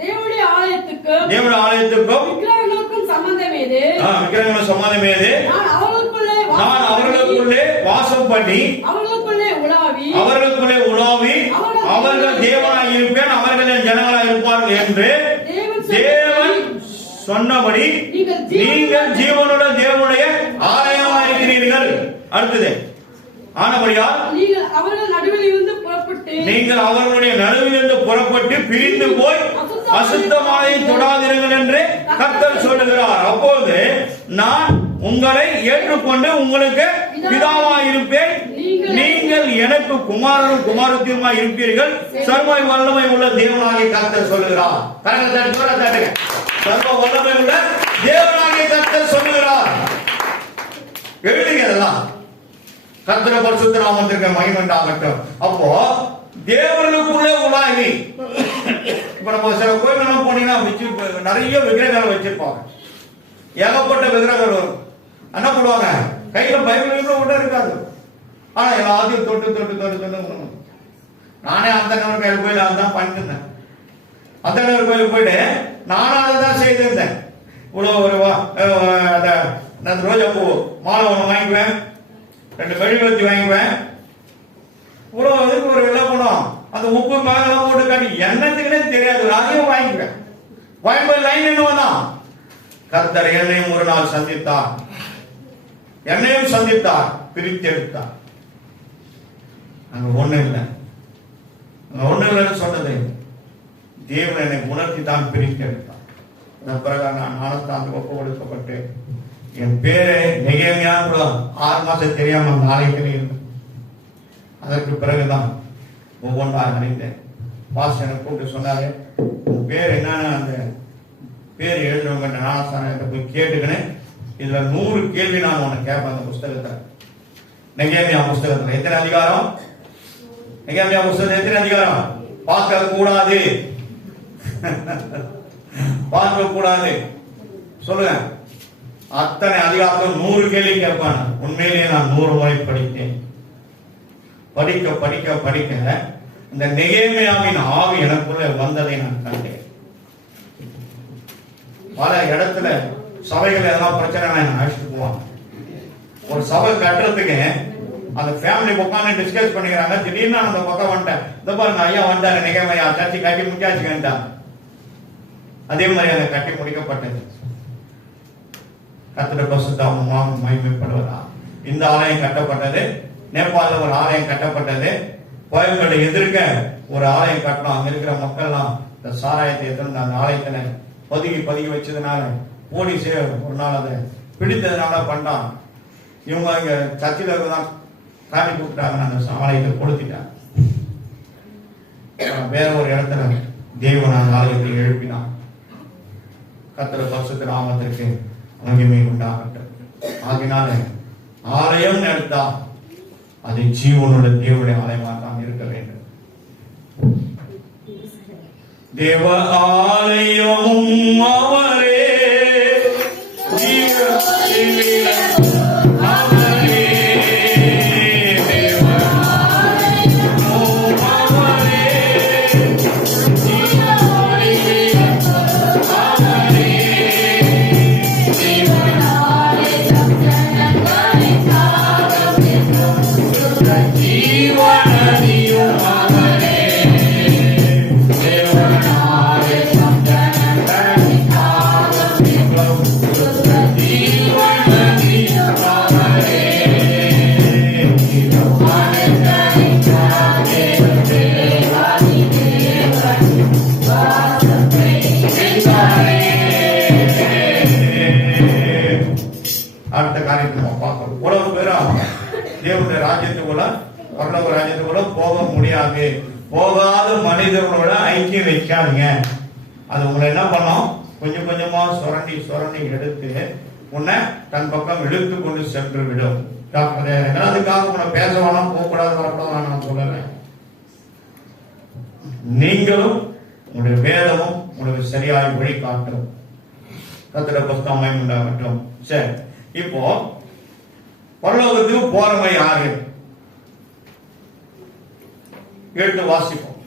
தேவனுடைய ஆலயத்துக்கும் விக்கிரகங்களுக்கும் சம்பந்தம் ஏது? விக்கிரகங்களுக்கும் சம்பந்தம் ஏது? நான் அவர்களுக்குள்ளே வாசம் பண்ணி அவர்களுக்குள்ளே உலாவி அவர்கள் தேவனாய் இருப்பேன், அவர்கள் என் ஜனங்களாய் இருப்பார்கள் என்று தேவன் சொன்னபடி நீங்கள் ஜீவனுள்ள தேவனுடைய ஆலயமாக இருக்கிறீர்கள். அடுத்தது, ஆனபடியால் நீங்கள் அவர்களுடைய நடுவிலிருந்து புறப்பட்டு பிரிந்து போய் அசுத்தமாயை தொடாதீர்கள் என்று கர்த்தர் சொல்லுகிறார். அப்போது நான் உங்களை ஏற்றுக்கொண்டு உங்களுக்கு பிதாவாய் இருப்பேன், நீங்கள் எனக்கு குமாரனும் குமாரத்தியுமாய் இருப்பீர்கள், சர்வ வல்லமை உள்ள தேவனாகிய கர்த்தர் சொல்லுகிறார். சர்வ வல்லமை உள்ள தேவனாகிய கர்த்தர் சொல்லுகிறார். எழுதுங்க அதெல்லாம். கர்த்தர பரிசுத்த நாமத்திற்கு மகிமை உண்டாகட்டும். அப்போ தேவர்களுக்குள்ளே உலாவி, இப்ப நம்ம சில கோயில்கள் போனீங்கன்னா நிறைய விக்கிரகங்கள் வச்சிருப்பாங்க, ஏகப்பட்ட விக்கிரகங்கள் வரும். என்ன பண்ணுவாங்க, கையில பைபிள் கூட இருக்காது, ஆனா எல்லாத்தையும் தொட்டு நானே அந்த கோயில் கோயில் அதான் பண்ணிட்டு இருந்தேன். அந்த கோயிலுக்கு போயிட்டு நானும் அதை தான் செய்திருந்தேன். இவ்வளவு ஒரு ரோஜா பூ மாலை ஒண்ணு வாங்கிக்குவேன், 2 மெழுகுவர்த்தி வாங்கிக்குவேன், இவ்வளவு இதுக்கு ஒரு வெள்ளை போனோம், அந்த உப்பு மேலாம் போட்டு காட்டி என்னத்துக்குன்னே தெரியாது, அதையும் வாங்கிக்குவேன். வாங்கிப்போய் லைன் என்ன வந்தான், கர்த்தர் என்னையும் ஒரு நாள் சந்தித்தார், என்னையும் சந்தித்தார், பிரித்து எடுத்தார். அங்க ஒண்ணு இல்லைன்னு சொன்னது தேவன் என்னை உணர்த்தி தான் பிரித்து எடுத்தார். அதன் பிறகு நான் ஞானஸ்தானத்துக்கு ஒப்பு கொடுக்கப்பட்டு என் பேரை நெகேமியா 6 மாசம் தெரியாம நாளைக்கு இருந்தேன். அதற்கு பிறகுதான் ஒவ்வொன்றாக அறிந்தேன். பாஸ்டர் எனக்கு கூப்பிட்டு சொன்னாரு, உன் பேர் என்னன்னு அந்த பேர் எழுதுறவங்க ஞானஸ்தானத்தை போய் கேட்டுக்கினேன். இதுல 100 கேள்வி நான் உனக்கு கேட்பேன். அந்த புஸ்தகத்துல, நெகேமியா புஸ்தகத்துல எத்தனை அதிகாரம்? நெகேமியா புஸ்தகத்துல எத்தனை அதிகாரம்? பார்க்க கூடாது, பார்க்க கூடாது சொல்லுங்க. அத்தனை அதிகாரத்தில் 100 கேள்வி கேட்பான். உண்மையிலேயே நான் 100 முறை படித்தேன். படிக்க படிக்க படிக்க இந்த நெகேமியாவின் ஆவி எனக்குள்ள வந்ததை நான் கண்டேன். பல இடத்துல சபைகள் எல்லாம் பிரச்சனை அழைச்சிட்டு போவாங்க. ஒரு சபை கட்டுறதுக்கு அந்த ஃபேமிலி உட்காந்து டிஸ்கஸ் பண்ணிக்கிறாங்க. திடீர்னு அந்த பக்கம் வந்துட்டேன், இந்த பாருங்க ஐயா வந்தாரு நெகேமியா, சர்ச்சை கட்டி முடிக்காச்சு வேண்டாம். அதே மாதிரி அதை கட்டி முடிக்கப்பட்டது. கர்த்தருடைய பரிசுத்த நாமம் மகிமைப்படுவதா. இந்த ஆலயம் கட்டப்பட்டது, நேபாள ஒரு ஆலயம் கட்டப்பட்டது, கோயில்களை எதிர்க்க ஒரு ஆலயம் கட்டணும். அங்க இருக்கிற மக்கள்லாம் இந்த சாராயத்தை எடுத்து அந்த ஆலயத்துல பதுக்கி வச்சதுனால போலீஸே ஒரு நாள் அதை பிடித்ததுனால பண்ணான். இவங்க இங்க சர்ச்சில் தான் காட்டி கூப்பிட்டாங்க, அந்த ஆலயத்தை கொடுத்துட்டாங்க. வேற ஒரு இடத்துல தேவன் அந்த ஆலயத்தை எழுப்பினான். கர்த்தருடைய பரிசுத்த நாமத்திற்கு மகிமை உண்டாகட்டும். ஆகினால ஆலயம் எடுத்தா அது ஜீவனோட தேவனுடைய ஆலயமாக தான் இருக்க வேண்டும். தேவ ஆலயமும் அவரே, அவரே தேவ ராஜ்யத்துக்குள்ள பரலோக ராஜ்யத்துக்குள்ள போக முடியாது. போகாத மனிதர்களோட ஐக்கியம் வைக்காதீங்க. அது உங்களை என்ன பண்ணும், கொஞ்சம் கொஞ்சமா சுரண்டி சுரண்டி எடுத்து உன்னை தன் பக்கம் இழுத்து கொண்டு சென்று விடும். அதுக்காக உன்னை பேச வேணாம், போகக்கூடாது, வரக்கூடாது நான் சொல்லல. நீங்களும் உங்களுடைய வேதமும் உங்களுக்கு சரியாய் வழி காட்டும். கர்த்தருடைய புஸ்தகம் உண்டாகட்டும். சரி, இப்போ பரலோகத்துக்கு போறவங்க யாரு? எடுத்து வாசிப்போம்.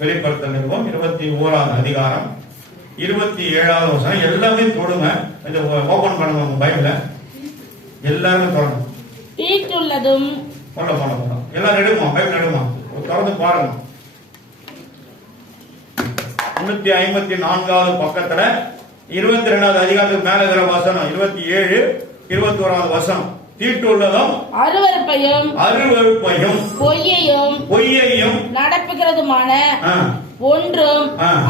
வெளிப்படுத்தல் நிருபம் 21ஆம் அதிகாரம் 27வது வசனம். எல்லாமே தொடுங்க, இதை ஓபன் பண்ணுங்க உங்க பைபிள. எல்லாரும் தொடரும். தீட்டுள்ளதும் எல்லாரும் எடுமா, பைபிள் எடுமா, தொடர்ந்து பாருங்க. 354வது பக்கத்துல 22வது அதிகாரத்துக்கு மேல இருக்கிற வசனம் 27 21வது வசனம். தீட்டுள்ளதும் அருவருப்பையும் பொய்யையும் நடப்புகிறதுமான ஒன்றும்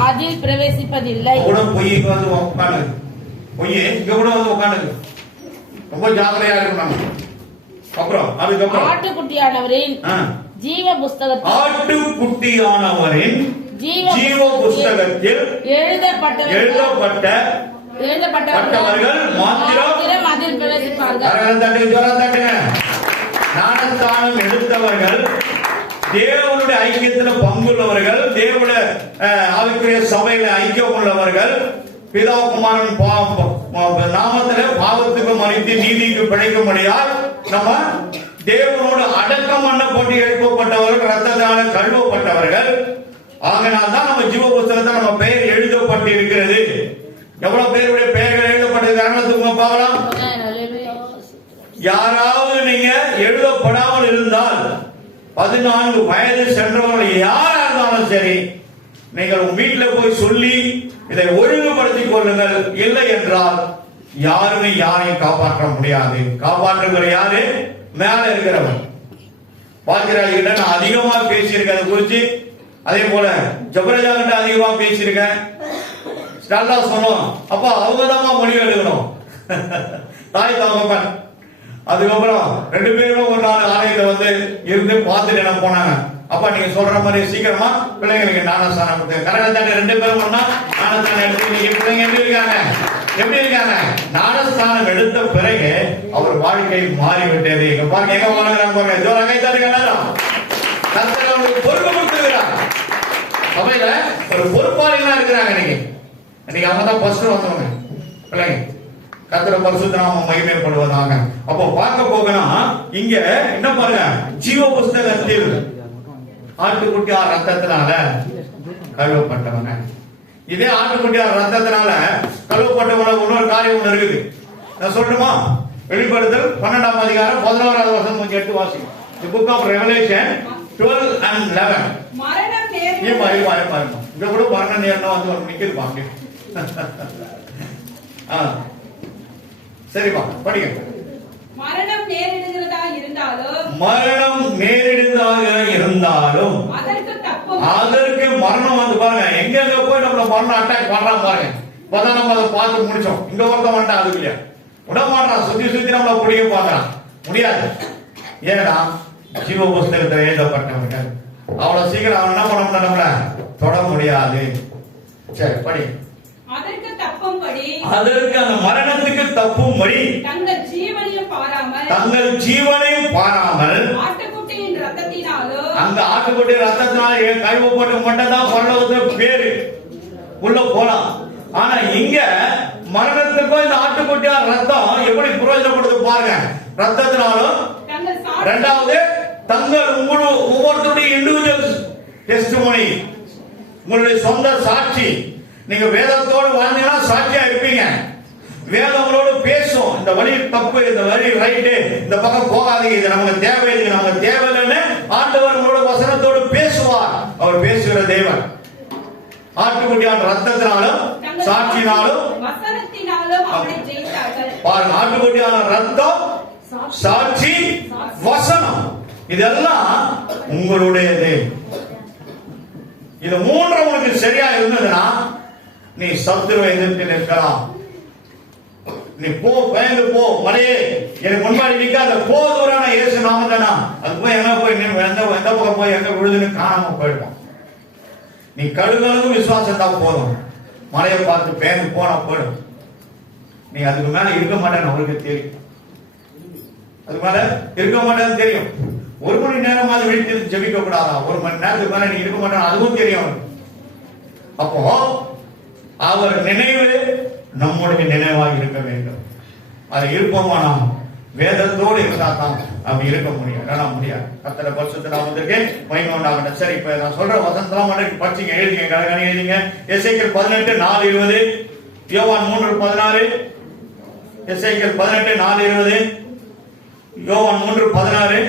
அதில் பிரவேசிப்பதில்லை. பொய்க்கு வந்து உட்காந்து பொய்யே இங்க கூட வந்து உட்காந்து ரொம்ப ஜாக்கிரதையா இருக்கணும். அப்புறம் அதுக்கப்புறம் ஆட்டுக்குட்டியானவரின் ஜீவ புஸ்தகத்தில் எழுதப்பட்டவர்கள் மாத்திரம் அதில் பிரவேசிப்பார்கள். ஞானஸ்தானம் எடுத்தவர்கள், தேவனுடைய ஐக்கியத்தில் பங்குள்ளவர்கள், தேவனுடைய ஆவிக்குரிய சபையில ஐக்கியம் உள்ளவர்கள், பிதா குமாரன் நாமத்திலே பாவத்துக்கு மறித்து நீதிக்கு பிழைக்கும்படியால் நம்ம தேவனோடு அடக்கம் பண்ணப்பட்டு எழுப்பப்பட்டவர்கள், ரத்தத்தால கழுவப்பட்டவர்கள். ஆகினால் தான் நம்ம ஜீவ புஸ்தகத்தில் நம்ம பெயர் எழுதப்பட்டு இருக்கிறது. எவ்வளவு பேருடைய பெயர்கள் எழுதப்பட்டிருக்காங்க பார்க்கலாம். யாராவது நீங்க எழுதப்படாமல் இருந்தால் 14 வயது சென்றவர்கள் யாரா இருந்தாலும் சரி, நீங்கள் உங்க வீட்டில் போய் சொல்லி இதை ஒழுங்குபடுத்திக் கொள்ளுங்கள். இல்லை என்றால் யாருமே யாரையும் காப்பாற்ற முடியாது. காப்பாற்றுகிற யாரு? மேல இருக்கிறவன். பாக்கியராஜ் கிட்ட நான் அதிகமா பேசியிருக்கேன் அதை குறிச்சு. அதே போல ஜபராஜா கிட்ட அதிகமா பேசியிருக்கேன். நல்லா சொன்னோம். அப்ப அவங்கதான் முடிவு எடுக்கணும், தாய் தகப்பன். அதுக்கப்புறம் 2 பேரும் ஒரு நாள் ஆலயத்தை வந்து இருந்து பார்த்துட்டு என்ன போனாங்க. அப்பா நீங்க சொல்ற மாதிரி சீக்கிரமா பிள்ளைங்களுக்கு ஞானஸ்தானம் கொடுத்து கரகத்தாண்டி 2 பேரும் பண்ணா ஞானஸ்தானம் எடுத்து இன்னைக்கு பிள்ளைங்க எப்படி இருக்காங்க? ஞானஸ்தானம் எடுத்த பிறகு அவர் வாழ்க்கை மாறிவிட்டது. இங்க பாருங்க, எங்க வாழ்கிறாங்க பாருங்க. ஜோரா கைத்தாருங்க எல்லாரும். கர்த்தர் அவங்களுக்கு பொறுப்பு கொடுத்துருக்கிறார். சபையில ஒரு பொறுப்பாளிகளா இருக்கிறாங்க. இன்னைக்கு அவங்க தான் ஃபர்ஸ்ட் வந்தவங்க பிள்ளைங்க. கர்த்தர் பரிசுத்த நாமம் மகிமைப்படுவதாக. அப்போ பார்க்க போகணும், இங்க என்ன பாருங்க, ஜீவ புஸ்தகத்தில் ஆட்டுக்குட்டியார் ரத்தத்தினால கழுவப்பட்டவங்க. இதே ஆட்டுக்குட்டியார் ரத்தத்தினால கழுவப்பட்டவங்க இன்னொரு காரியம் ஒண்ணு இருக்குது. நான் சொல்லணுமா? வெளிப்படுத்தல் 12ஆம் அதிகாரம் 11வது வசனம் கொஞ்சம் எடுத்து வாசிங்க. The book of Revelation 12 and 11. பாருங்க, இங்க கூட மரண நேரம் வந்து ஒரு நிக்குது பாங்க. சரிப்பா படிங்க. மரணம் நேரிடுகிறதாக இருந்தாலும் அதற்கு மரணம் வந்து பாருங்க, எங்க போய் நம்மள மரணம் அட்டாக் பண்றான் பாருங்க. இப்பதான் நம்ம அதை பார்த்து முடிச்சோம். இங்க ஒருத்த மாட்டான், அதுக்கு இல்லையா விட மாட்டான், சுத்தி சுத்தி நம்மள பிடிக்க பாக்குறான். முடியாது. ஏன்னா ஜீவ புஸ்தகத்தில் எழுதப்பட்டவங்க அவ்வளவு சீக்கிரம் அவன் என்ன பண்ண முடியும், நம்மள தொட முடியாது. சரி படி. அதற்கு அந்த மரணத்துக்கு தப்பும்படி தங்கள் ஜீவனையும் பாராமல் அந்த ஆட்டுக்குட்டி ரத்தத்தினால கழுவப்பட்டு மட்டும் தான் பரலோகத்துக்கு பேரு உள்ள போலாம். ஆனா இங்க மரணத்துக்கும் இந்த ஆட்டுக்குட்டியார் ரத்தம் எப்படி பிரயோஜனப்படுது பாருங்க. ரத்தத்தினாலும், இரண்டாவது தங்கள் ஒவ்வொருத்தருடைய இண்டிவிஜுவல் டெஸ்டிமோனி, உங்களுடைய சொந்த சாட்சி. நீங்க வேதத்தோடு வாழ்ந்தீங்கன்னா சாட்சியா இருப்பீங்க. வேதங்களோடு பேசும், இந்த வழி தப்பு, இந்த வழி ரைட்டு, இந்த பக்கம் போகாதீங்க, இது நமக்கு தேவை, இது நமக்கு தேவையில்லைன்னு ஆண்டவர் உங்களோட வசனத்தோடு பேசுவார். அவர் பேசுகிற தேவன். ஆட்டுக்குட்டியான ரத்தத்தினாலும் சாட்சினாலும் பாருங்க, ஆட்டுக்குட்டியான ரத்தம், சாட்சி, வசனம், இதெல்லாம் உங்களுடையது. இது மூன்றும் உனக்கு சரியா இருந்ததுன்னா நீ சத்துருவை எதிர்த்து நிற்கலாம். நீ போ, பயந்து போ, மலையே எனக்கு முன்பாடி நிக்காத, போ தூரான இயேசு நாமத்தானா. அது போய் எங்க போய் எந்த பக்கம் போய் எங்க விழுதுன்னு காணாம போயிடுவான். நீ கழுகளவு விசுவாசத்தா போதும், மலையை பார்த்து பயந்து போனா போயிடும். நீ அதுக்கு மேல இருக்க மாட்டேன்னு அவருக்கு தெரியும். அதுக்கு மேல இருக்க மாட்டேன்னு தெரியும். 1 மணி நேரமாவது விழித்து ஜெபிக்க கூடாதா? 1 மணி நேரத்துக்கு மேல நீ இருக்க மாட்டேன்னு அதுவும் தெரியும் அவனுக்கு. அப்போ அவர் நினைவு நம்முடைய நினைவாக இருக்க வேண்டும். அது இருப்போமா? நாம் வேதத்தோடு இருந்தா தான் அப்படி இருக்க முடியும். ஏன்னா முடியாது. கர்த்தருடைய பரிசுத்த நாமத்திற்கு மகிமை உண்டாகட்டும். சரி, இப்ப நான் சொல்ற வசனத்தெல்லாம் மட்டும் படிச்சீங்க, எழுதிங்க, கணக்கான எழுதிங்க. எசேக்கியேல் 18:4-20, யோவான் 3:16, எசேக்கியேல் 18:4-20, யோவான் 3:16,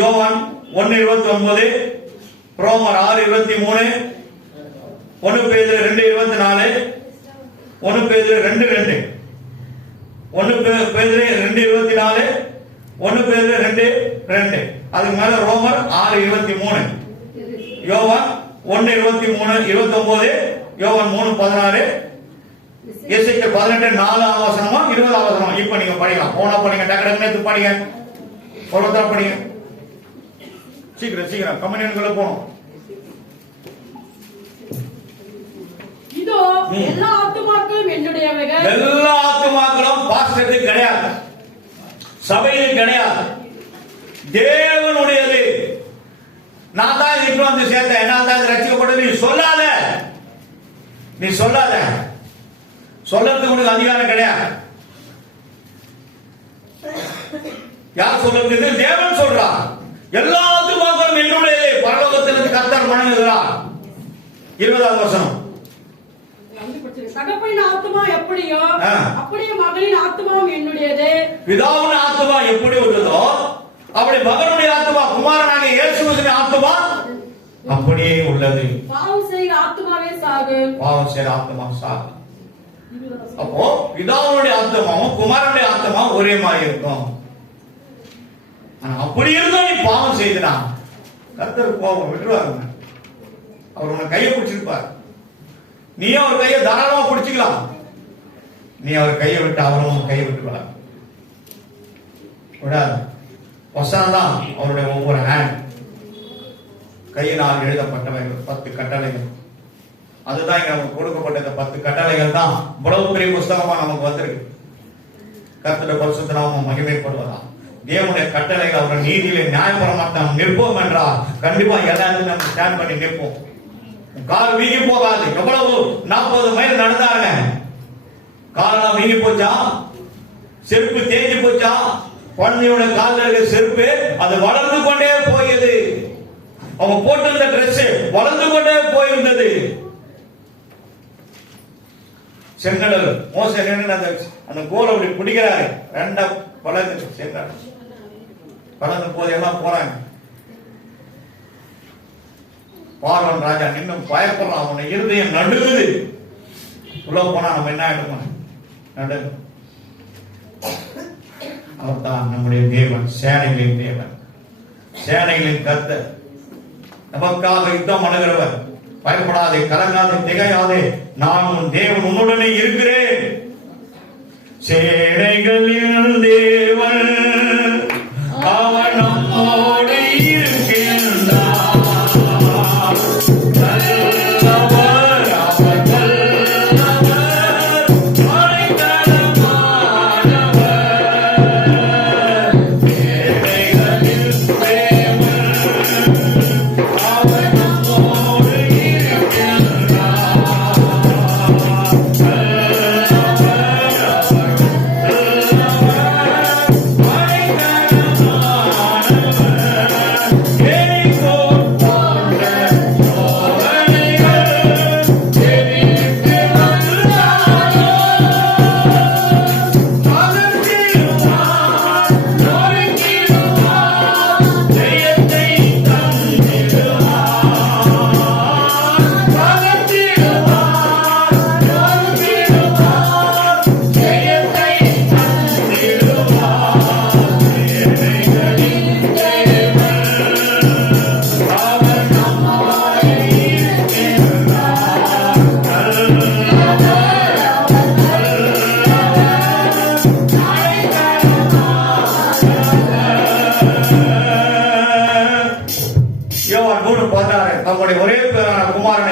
யோவான் 1:29, ரோமர் 6:23, 1 பேதுரு 2:24, 1 பேதுரு 2:2, 1 பேதுரு 2:24, 1 பேதுரு 2:2, அதுக்கு மேல ரோமர் 6:23, யோவான் 1:23, 29, யோவான் 3:16, எசேக்கியேல் 18:4 வசனமா 20 வசனமா. இப்ப நீங்க படிக்கலாம். போனா படிங்க, டக்கு எடுத்து படிங்க, ஒருத்தர படிங்க. சீக்கிரம் கம்யூனியனுக்குள்ள போகணும். இதோ எல்லா ஆத்துமாக்களும் என்னுடையவைகள். எல்லா ஆத்துமாக்களும் பாஸ்டருக்கு கிடையாது, சபையில் கிடையாது, தேவனுடையது. நான் தான் இதுக்கு வந்து சேர்த்தேன், நான் தான் ரட்சிக்கப்பட்டது நீ சொல்லாத. நீ சொல்லாத, சொல்லறதுக்கு உனக்கு அதிகாரம் கிடையாது. யார் சொல்றது? தேவன் சொல்றான். எல்லா ஆத்துமாக்களும் என்னுடையது, பரலோகத்திலிருந்து கர்த்தர் வணங்குகிறார். 20வது வசனம். தகப்பனின் ஆத்துமா எப்படியோ அப்படியே மகனின் ஆத்துமாவும் என்னுடையது. பிதாவின் ஆத்துமா எப்படி உள்ளதோ அப்படி மகனுடைய ஆத்துமா, குமாரனாகிய இயேசுவின் ஆத்துமா அப்படியே உள்ளது. பாவம் செய்கிற ஆத்துமாவே சாகு. பாவம் செய்கிற ஆத்துமா சாகு. அப்போ பிதாவுடைய ஆத்துமாவும் குமாரனுடைய ஆத்துமாவும் ஒரே மாதிரி இருக்கும். அப்படி இருந்தா நீ பாவம் செய்தனா கர்த்தர் கோபம் விட்டுருவாருங்க. அவர் உன்னை கையை பிடிச்சிருப்பார். நீ அவர் கையை தாராளமா பிடிச்சிக்கலாம். நீ அவர் கையை விட்டு அவரும் கையை விட்டுக்கலாம். விடாது. வசனம் தான் அவருடைய ஒவ்வொரு ஹேண்ட். கையினால் எழுதப்பட்டவைகள் 10 கட்டளைகள். அதுதான் இங்க நமக்கு கொடுக்கப்பட்ட 10 கட்டளைகள் தான் இவ்வளவு பெரிய புஸ்தகமா நமக்கு வந்திருக்கு. கர்த்தருடைய பரிசுத்த நாமம் மகிமைப்படுவதா. தேவனுடைய கட்டளைகள் அவருடைய நீதியிலே நியாயப்பிரமாணம் நிற்போம் என்றால் கண்டிப்பா எல்லாத்தையும் நம்ம ஸ்டாண்ட் பண்ணி நிற்போம். கால் வீங்கி போகாது. எவ்வளவு 40 மைல் நடந்தாங்க, காலெல்லாம் வீங்கி போச்சா? செருப்பு தேஞ்சு போச்சா? குழந்தையோட காலில் இருக்க செருப்பு அது வளர்ந்து கொண்டே போயது. அவங்க போட்டிருந்த டிரெஸ் வளர்ந்து கொண்டே போயிருந்தது. செங்கடல் மோசே அந்த கோலை அப்படி பிடிக்கிறாரு, 2 வளர்ந்து செங்கடல் வளர்ந்து போது எல்லாம் போறாங்க. பார்வன் ராஜா இன்னும் பயப்படுறான். அவனை இருதயம் நடுங்குது. உள்ள போனா நம்ம என்ன ஆயிடுமா? நடுங்கு. அவர் தான் நம்முடைய தேவன், சேனைகளின் தேவன், சேனைகளின் கர்த்தர், நமக்காக யுத்தம் பண்ணுகிறவர். பயப்படாதே, கலங்காதே, திகையாதே, நான் உன் தேவன், உன்னுடனே இருக்கிறேன். சேனைகளின் தேவன் அவன் நம்மோடு இருக்கின்றான்.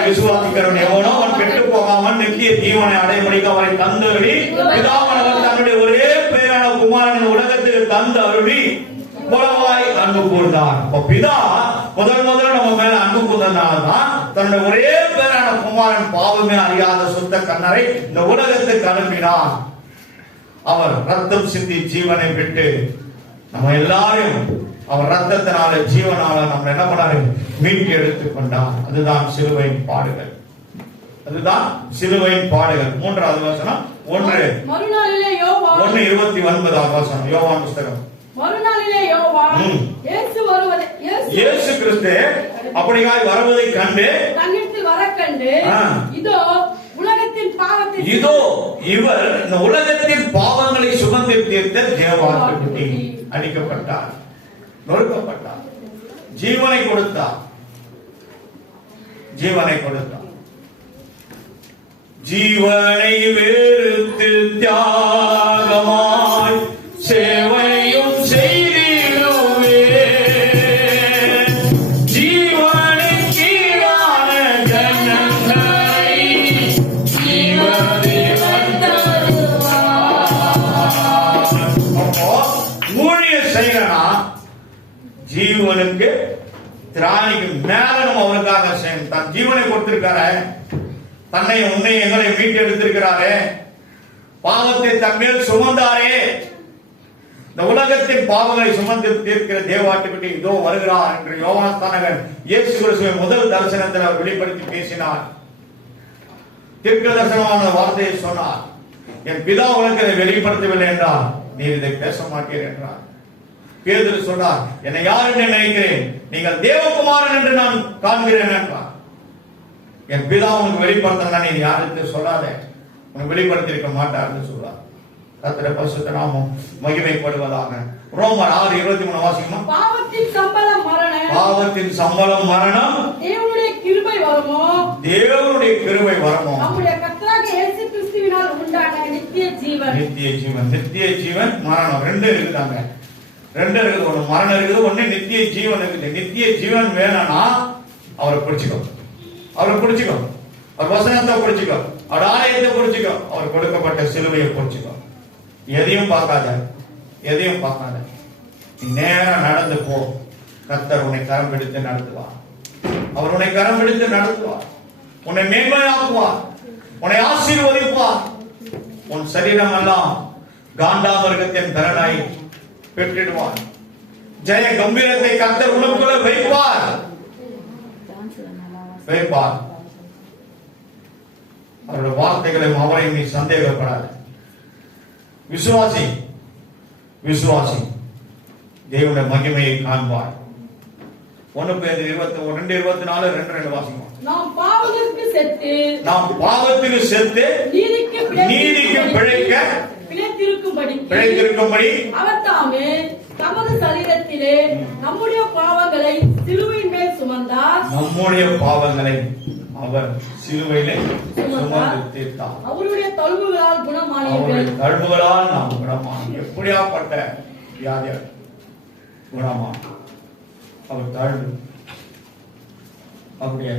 அவரை விசுவாசிக்கிறவன் எவனோ அவன் கெட்டு போகாமல் நித்திய ஜீவனை அடையபடிக்கு அவரை தந்தருளி பிதாவானவர் தன்னுடைய ஒரே பேரான குமாரன் உலகத்துக்கு தந்த அருளி இவ்வளவாய் அன்பு கூர்ந்தார். பிதா முதல் நம்ம மேல அன்பு கூர்ந்தனால்தான் தன்னுடைய ஒரே பேரான குமாரன் பாவமே அறியாத சுத்த கண்ணரை இந்த உலகத்துக்கு அனுப்பினார். அவர் ரத்தம் சிந்தி ஜீவனை விட்டு நம்ம எல்லாரையும் அவர் ரத்தத்தினால ஜீவனால நம்ம என்ன பண்ணாரு, மீட்டு எடுத்துக் கொண்டார். அதுதான் சிலுவையின் பாடுகள். அதுதான் சிலுவையின் பாடுகள். 3வது வசனம் 1:29 வசனம் யோவான் புஸ்தகம். மறுநாளிலே யோவான் இயேசு கிறிஸ்து அப்படியாய் வருவதை கண்டு தன்னிடத்தில் வர கண்டு இதோ இவர் இந்த உலகத்தின் பாவங்களை சுமந்து தீர்த்த தேவாட்டுக்குட்டி. அடிக்கப்பட்டார், நொறுக்கப்பட்டார், ஜீவனை கொடுத்தார். ஜீவனை வெறுத்து தியாகமாய் சேவையும் செய்திடுவே ஜீவனை கீழான ஜனங்களை ஊழியர் செய்யறனா ஜீவனுக்கு திராணிக்கு மேல நம்ம அவருக்காக செய்யணும். தன் ஜீவனை கொடுத்திருக்காரு, தன்னை உன்னை எங்களை மீட்டு எடுத்திருக்கிறாரே, பாவத்தை தன்மேல் சுமந்தாரே, இந்த உலகத்தின் பாவங்களை சுமந்து தீர்க்கிற தேவாட்டுக்குட்டி இதோ வருகிறார் என்று யோவான் ஸ்நானகன் இயேசு கிறிஸ்துவை முதல் தரிசனத்தில் அவர் வெளிப்படுத்தி பேசினார். தீர்க்க தரிசனமான வார்த்தையை சொன்னார். என் பிதா உனக்கு இதை வெளிப்படுத்தவில்லை என்றால் நீர் இதை பேச மாட்டீர் என்றார். பேதுரு சொன்னார், என்னை யார் என்று நினைக்கிறேன், நீங்கள் தேவகுமாரன் என்று நான் காண்கிறேன் என்றார். என் பிதா உனக்கு வெளிப்படுத்தினா நீ யாருக்கு சொல்லாத, உனக்கு வெளிப்படுத்தி இருக்க மாட்டார்னு சொல்றார். கர்த்தருடைய பரிசுத்த நாமம் மகிமைப்படுவதாக. ரோமர் 6:23 வாசிக்கணும். பாவத்தின் சம்பளம் மரணம், பாவத்தின் சம்பளம் மரணம், தேவனுடைய கிருபை வரமோ, தேவனுடைய கிருபை வரமோ, நம்முடைய கர்த்தராகிய இயேசு கிறிஸ்துவினால் உண்டான நித்திய ஜீவன். நித்திய ஜீவன் மரணம் ரெண்டு இருக்குதாங்க. ரெண்டு இருக்குது. ஒண்ணு மரணம் இருக்குது, ஒண்ணு நித்திய ஜீவன் இருக்குது. நித்திய ஜீவன் வேணும்னா அவரை பிடிச்சுக்கோ, அவர் வசனத்தை பிடிச்சுக்கோ, அவர் ஆலயத்தை பிடிச்சுக்கோ, அவர் கொடுக்கப்பட்ட சிலுவையை பிடிச்சுக்கோ. எதையும் பார்க்காத, நீ நேரம் நடந்து போ. கர்த்தர் உன்னை கரம் பிடித்து நடத்துவார். அவர் உன்னை கரம் பிடித்து நடத்துவார், உன்னை மேன்மையாக்குவார், உன்னை ஆசீர்வதிப்பார். உன் சரீரம் எல்லாம் காண்டாமிருகத்தின் பலனை பெற்றிடுவார். ஜெய கம்பீரத்தை கர்த்தர் உனக்குள்ள வைப்பார். அவருடைய வார்த்தைகளையும் அவரையும் நீ சந்தேகப்படாத. விசுவாசி தேவனுடைய மகிமையை காண்பார். 1 பேதுரு 2:24 வாசிக்கும். நாம் பாவத்திற்கு செத்து நீதிக்கு பிழைத்திருக்கும்படி அவர் தாமே தமது சரீரத்திலே நம்முடைய பாவங்களை சிலுவையின் மேல் சுமந்தார். நம்முடைய பாவங்களை அவர் சிலுவையிலே சுமந்து தீர்த்தார். அவருடைய தழும்புகளால் குணமானீர்கள். நாம் குணமானோம். எப்படியாப்பட்ட வியாதியால் குணமான அவர் தழும்பு, அவருடைய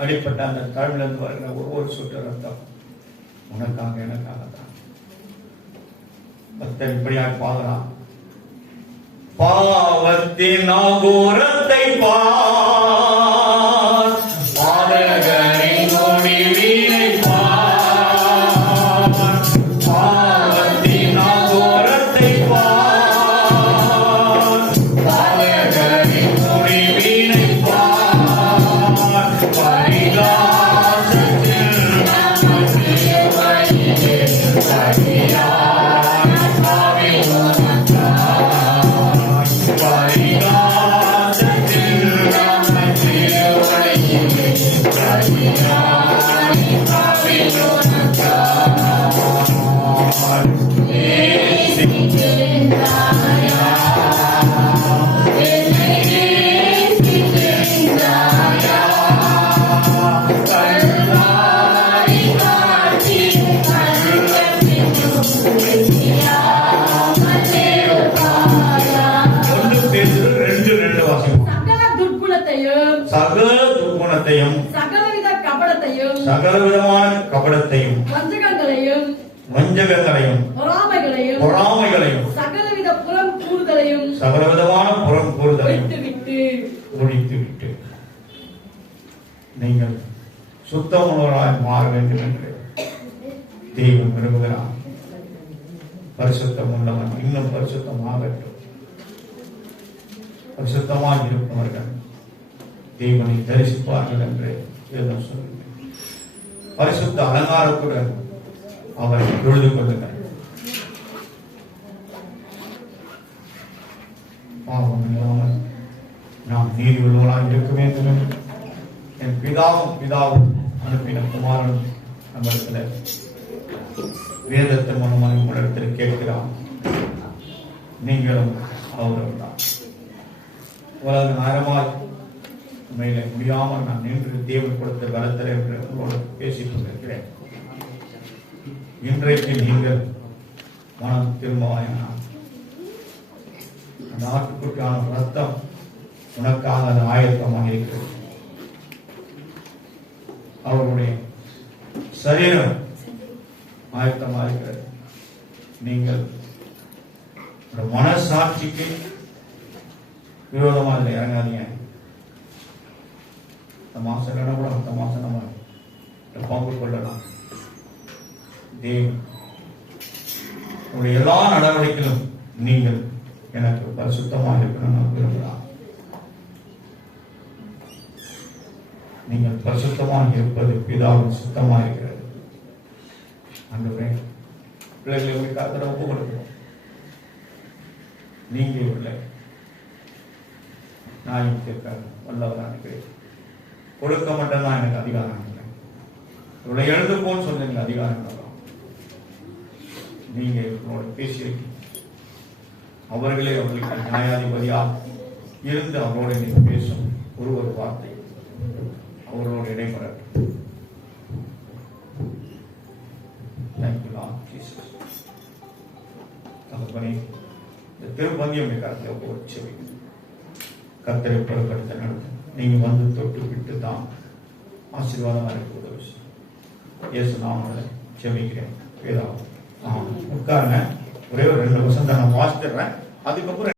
அடிப்பட்ட அந்த தழும்புல இருந்து வருகிற ஒவ்வொரு சொட்டு ரத்தம் உனக்காக எனக்காக தான். பக்தர் இப்படியாக பாக்கலாம். பாவத்தின் ஆகோரத்தை பார், பாதகரின் முடிவினை பார். பாவத்தின் ஆகோரத்தை பார், பாதகரின் முடிவினை பார். பரிகாசத்தில் பரிகாசத்தில் சகலவிதமான கபடத்தையும் வஞ்சகங்களையும் பொறாமைகளையும் சகலவிதமான புறம் கூறுதலையும் ஒழித்துவிட்டு நீங்கள் சுத்தமுள்ளவராய் மாற வேண்டும் என்று தெய்வம் விரும்புகிறார். பரிசுத்தம் உள்ளவன் இன்னும் பரிசுத்தமாகட்டும். பரிசுத்தமாக இருப்பவர்கள் தெய்வனை தரிசிப்பார்கள் என்று வேதம் சொல்லுங்கள். பரிசுத்த அலங்காரத்துடன் அவரை தொழுது கொள்ளுங்கள். பாவம் இல்லாமல் நாம் நீதி உள்ளவர்களாக இருக்க வேண்டும் என்று என் பிதாவும் அனுப்பின குமாரனும் நம்மிடத்தில் வேதத்தின் மூலமாக உங்களிடத்தில் கேட்கிறார். நீங்களும் அவரும் தான். உலக நேரமாய் மேலே முடியாமல் நான் நின்று தேவன் கொடுத்த பலத்தில் என்று உங்களோடு பேசிக் கொண்டிருக்கிறேன். இன்றைக்கு நீங்கள் மனம் திரும்பவாயினால் அந்த ஆட்டுக்குட்டியான ரத்தம் உனக்காக அது ஆயத்தமாக இருக்கிறது. அவருடைய சரீரம் ஆயத்தமாக இருக்கிறது. நீங்கள் மனசாட்சிக்கு விரோதமாக அதில் இறங்காதீங்க. இந்த மாசம் இல்லைன்னா கூட அடுத்த மாசம் நம்ம பங்கு கொள்ளலாம். தேவன் உங்களுடைய எல்லா நடவடிக்கைகளும் நீங்கள் எனக்கு பரிசுத்தமாக இருக்கணும்னு நான் விரும்புகிறேன். நீங்கள் பரிசுத்தமாக இருப்பது பிதாவின் சுத்தமாக இருக்கிறது. ஆண்டவரே, பிள்ளைகளை போய் காத்திர ஒப்பு கொடுக்கிறோம். நீங்க இல்லை, நான் கேட்க வல்லவராக இருக்கிறேன். கொடுக்க மட்டும்தான் எனக்கு அதிகாரம் இல்லை. இவ்வளவு எழுதுப்போன்னு சொல்லி எனக்கு அதிகாரம் இல்லை. நீங்க இவங்களோட பேசியிருக்கீங்க. அவர்களே அவர்களுக்கு நியாயாதிபதியாக இருந்து அவரோட நீங்க பேசும் ஒரு வார்த்தை அவர்களோடு இடைபெறட்டும். தகப்பனே, இந்த திருப்பந்தியம் கருத்தை கர்த்தரை பொருட்படுத்த நடத்தும். நீங்க வந்து தொட்டு விட்டு தான் ஆசீர்வாதமாக இருக்க உதவி. இயேசு நாமத்தை ஜெபிக்கிறேன். உட்காருங்க. ஒரே ஒரு 2 வருஷம் தான் நான் வாசித்துறேன். அதுக்கப்புறம்